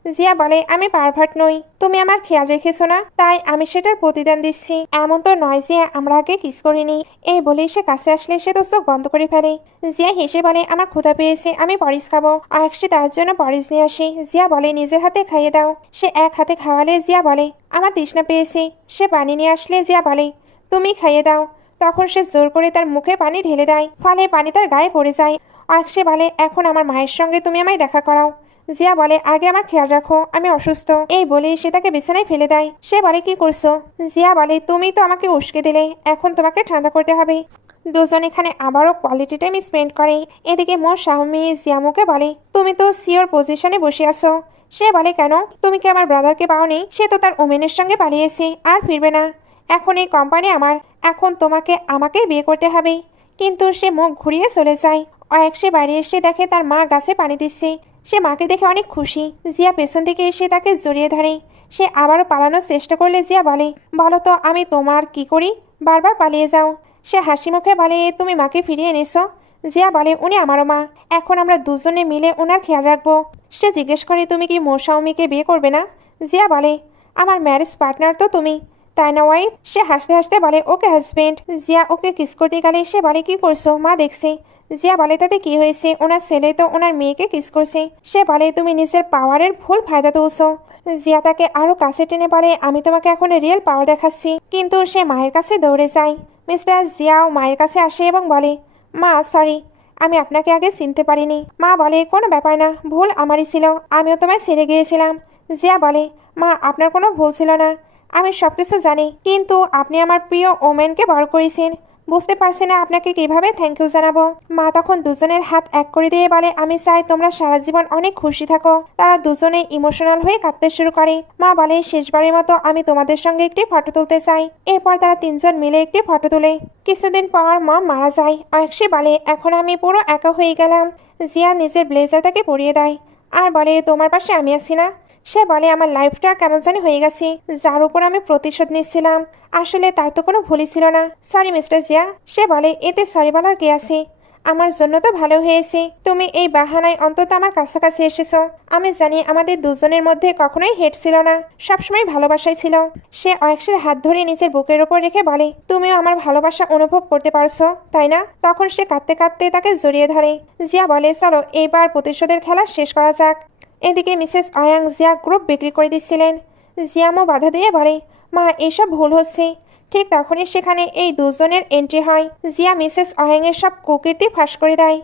জিয়া বলে আমি পারভার্ট নই, তুমি আমার খেয়াল রেখেছো না, তাই আমি সেটার প্রতিদান দিচ্ছি। এমন তো নয় জিয়া আমরা আগে কিস করিনি। এই বলেই সে কাছে আসলে সে তো চোখ বন্ধ করে ফেলে। জিয়া হেসে বলে আমার ক্ষুধা পেয়েছে, আমি পরিস খাবো। আয়াকশি তার জন্য পরিস নিয়ে আসে। জিয়া বলে নিজের হাতে খাইয়ে দাও। সে এক হাতে খাওয়ালে জিয়া বলে আমার তৃষ্ণা পেয়েছে। সে পানি নিয়ে আসলে জিয়া বলে তুমি খাইয়ে দাও। তখন সে জোর করে তার মুখে পানি ঢেলে দেয়, ফলে পানি তার গায়ে পড়ে যায়। আয়াকশি বলে এখন আমার মায়ের সঙ্গে তুমি আমায় দেখা করাও। জিয়া বলে আগে আমার খেয়াল রাখো, আমি অসুস্থ। এই বলে সে তাকে বিছানায় ফেলে দেয়। সে বলে কি করছো? জিয়া বলে তুমি তো আমাকে উস্কে দিলে, এখন তোমাকে ঠান্ডা করতে হবে। দুজন এখানে আবারও কোয়ালিটি টাইম স্পেন্ড করে। এদিকে মোর স্বামী জিয়ামুকে বলে তুমি তো সিওর পজিশনে বসে আছো। সে বলে কেন, তুমি কি আমার ব্রাদারকে পাওনি? সে তো তার ওমেনের সঙ্গে পালিয়েছে, আর ফিরবে না। এখন এই কোম্পানি আমার, এখন তোমাকে আমাকে বিয়ে করতে হবে। কিন্তু সে মুখ ঘুরিয়ে চলে যায়। সে বাইরে এসে দেখে তার মা গাছে পানি দিচ্ছে। সে মাকে দেখে অনেক খুশি। জিয়া পেছন থেকে এসে তাকে জড়িয়ে ধরে। সে আবারও পালানোর চেষ্টা করলে জিয়া বলে বলো তো আমি তোমার কি করি, বারবার পালিয়ে যাও। সে হাসি মুখে বলে তুমি মাকে ফিরিয়ে এনেছো। জিয়া বলে উনি আমারও মা, এখন আমরা দুজনে মিলে ওনার খেয়াল রাখবো। সে জিজ্ঞেস করে তুমি কি মোর স্বামীকে বিয়ে করবে না? জিয়া বলে আমার ম্যারেজ পার্টনার তো তুমি, তাই না ওয়াইফ? সে হাসতে হাসতে বলে ওকে হাজবেন্ড। জিয়া ওকে কিস করতে গেলে সে বলে কি করছো, মা দেখছে। জিয়া বলে তাতে কি হয়েছে, ওনার ছেলে তো ওনার মেয়েকে কিস করছে। সে বলে তুমি নিজের পাওয়ারের ভুল ফায়দা তুলছো। জিয়া তাকে আরো কাছে টেনে বলে আমি তোমাকে এখন রিয়েল পাওয়ার দেখাচ্ছি। কিন্তু সে মায়ের কাছে দৌড়ে যায়। মিস্টার জিয়াও মায়ের কাছে আসে এবং বলে মা সরি, আমি আপনাকে আগে চিনতে পারিনি। মা বলে কোনো ব্যাপার না, ভুল আমারই ছিল, আমিও তোমায় ছেড়ে গিয়েছিলাম। জিয়া বলে মা আপনার কোনো ভুল ছিল না, আমি সব কিছু জানি, কিন্তু আপনি আমার প্রিয় ওমেনকে বড় করেছেন, বুঝতে পারছি না আপনাকে কিভাবে থ্যাংক ইউ জানাবো। মা তখন দুজনের হাত এক করে দিয়ে বলে আমি চাই তোমরা সারা জীবন অনেক খুশি থাকো। তারা দুজনেই ইমোশনাল হয়ে কাঁদতে শুরু করে। মা বলে শেষবারের মতো আমি তোমাদের সঙ্গে একটি ফটো তুলতে চাই। এরপর তারা তিনজন মিলে একটি ফটো তোলে। কিছুদিন পর মা মারা যায়। অয়ক্ষী বলে এখন আমি পুরো একা হয়ে গেলাম। জিয়া নিজের ব্লেজার তাকে পরিয়ে দেয় আর বলে তোমার পাশে আমি আছি না। সে বলে আমার লাইফটা কেমন জানি হয়ে গেছে, যার উপর আমি প্রতিশোধ নিচ্ছিলাম, আসলে তার তো কোনো ভুলই ছিল না। Sorry mister Zia. সে বলে এতে সরি বলার কে আছে, আমার জন্য তো ভালো হয়েছে তুমি এই বাহানায় অন্তত আমার কাছাকাছি এসেছো। আমি জানি আমাদের দুজনের মধ্যে কখনোই হেট ছিল না, সবসময় ভালোবাসাই ছিল। সে অয়ক্ষের হাত ধরে নিজের বুকের ওপর রেখে বলে তুমিও আমার ভালোবাসা অনুভব করতে পারছো তাই না? তখন সে কাঁদতে কাঁদতে তাকে জড়িয়ে ধরে। জিয়া বলে চলো এইবার প্রতিশোধের খেলা শেষ করা যাক। এদিকে মিসেস অয়াং জিয়া গ্রুপ বিক্রি করে দিচ্ছিলেন। জিয়ামও বাধা দিয়ে বলে মা এইসব ভুল হচ্ছে। ঠিক তখনই সেখানে এই দুজনের এন্ট্রি হয়। জিয়া মিসেস অয়াংয়ের সব কুকীর্তি ফাঁস করে দেয়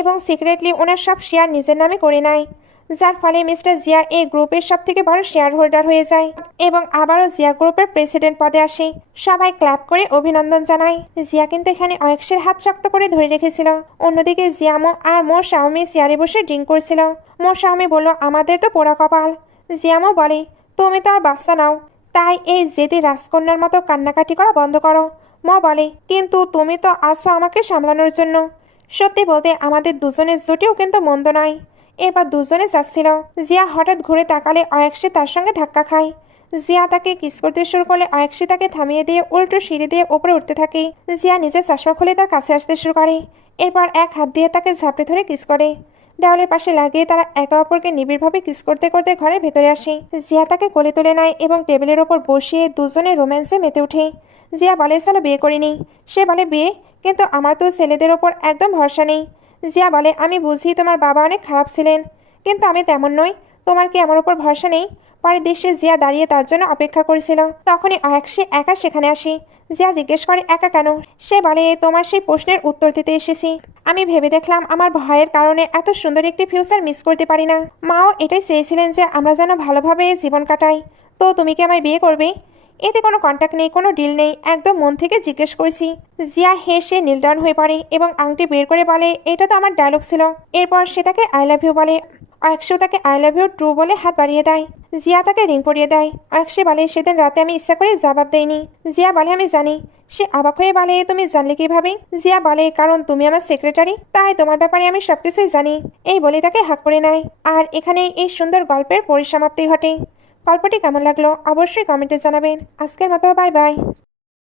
এবং সিক্রেটলি ওনার সব শেয়ার নিজের নামে করে নেয়, যার ফলে মিস্টার জিয়া এই গ্রুপের সব থেকে বড় শেয়ার হোল্ডার হয়ে যায় এবং আবারও জিয়া গ্রুপের প্রেসিডেন্ট পদে আসে। সবাই ক্ল্যাপ করে অভিনন্দন জানায়। জিয়া কিন্তু এখানে অয়ক্ষের হাত শক্ত করে ধরে রেখেছিল। অন্যদিকে জিয়ামো আর মোর স্বামী চেয়ারে বসে ড্রিঙ্ক করছিল। মোর স্বামী বলল আমাদের তো পোড়া কপাল। জিয়ামো বলে তুমি তো আর বাচ্চা নাও, তাই এই জেদি রাজকন্যার মতো কান্নাকাটি করা বন্ধ করো। মা বলে কিন্তু তুমি তো আসো আমাকে সামলানোর জন্য। সত্যি বলতে আমাদের দুজনের জুটিও কিন্তু মন্দ নয়। এরপর দুজনে যাচ্ছিল। জিয়া হঠাৎ ঘুরে তাকালে অয়ক্ষী তার সঙ্গে ধাক্কা খায়। জিয়া তাকে কিস করতে শুরু করলে অয়ক্ষী তাকে থামিয়ে দিয়ে উল্টো সিঁড়ি দিয়ে উপরে উঠতে থাকে। জিয়া নিজের চশমা খুলে তার কাছে আসতে শুরু করে। এরপর এক হাত দিয়ে তাকে ঝাপটে ধরে কিস করে। দেওয়ালের পাশে লাগিয়ে তারা একে অপরকে নিবিড়ভাবে কিস করতে করতে ঘরের ভেতরে আসে। জিয়া তাকে কোলে তুলে নেয় এবং টেবিলের ওপর বসিয়ে দুজনের রোম্যান্সে মেতে ওঠে। জিয়া বলে চলো বিয়ে করিনি। সে বলে বিয়ে, কিন্তু আমার তো ছেলেদের ওপর একদম ভরসা নেই। জিয়া বলে আমি বুঝি তোমার বাবা অনেক খারাপ ছিলেন, কিন্তু আমি তেমন নই। তোমার কি আমার উপর ভরসা নেই? পরের দৃশ্যে জিয়া দাঁড়িয়ে তার জন্য অপেক্ষা করেছিল। তখনই অয়ক্ষী একা সেখানে আসে। জিয়া জিজ্ঞেস করে একা কেন? সে বলে তোমার সেই প্রশ্নের উত্তর দিতে এসেছি। আমি ভেবে দেখলাম আমার ভয়ের কারণে এত সুন্দর একটি ফিউচার মিস করতে পারি না। মাও এটাই চেয়েছিলেন যে আমরা যেন ভালোভাবে জীবন কাটাই। তো তুমি কি আমায় বিয়ে করবে? এতে কোনো কন্ট্যাক্ট নেই, কোনো ডিল নেই, একদম মন থেকে জিজ্ঞেস করছি। জিয়া হেসে নীল ডাউন হয়ে পড়ে এবং আংটি বের করে বলে এটা তো আমার ডায়লগ ছিল। এরপর সে তাকে আই লাভ ইউ বলে। অয়ক্ষী তাকে আই লাভ ইউ ট্রু বলে হাত বাড়িয়ে দেয়। জিয়া তাকে রিং পরিয়ে দেয়। অয়ক্ষী বলে সেদিন রাতে আমি ইচ্ছা করে জবাব দেইনি। জিয়া বলে আমি জানি। সে অবাক হয়ে বলে তুমি জানলে কিভাবে? জিয়া বলে কারণ তুমি আমার সেক্রেটারি, তাই তোমার ব্যাপারে আমি সবকিছুই জানি। এই বলে তাকে হাত করে নেয়। আর এখানে এই সুন্দর গল্পের পরিসমাপ্তি ঘটে। গল্পটি কেমন লাগলো অবশ্যই কমেন্টে জানাবেন। আজকের মতো বাই বাই।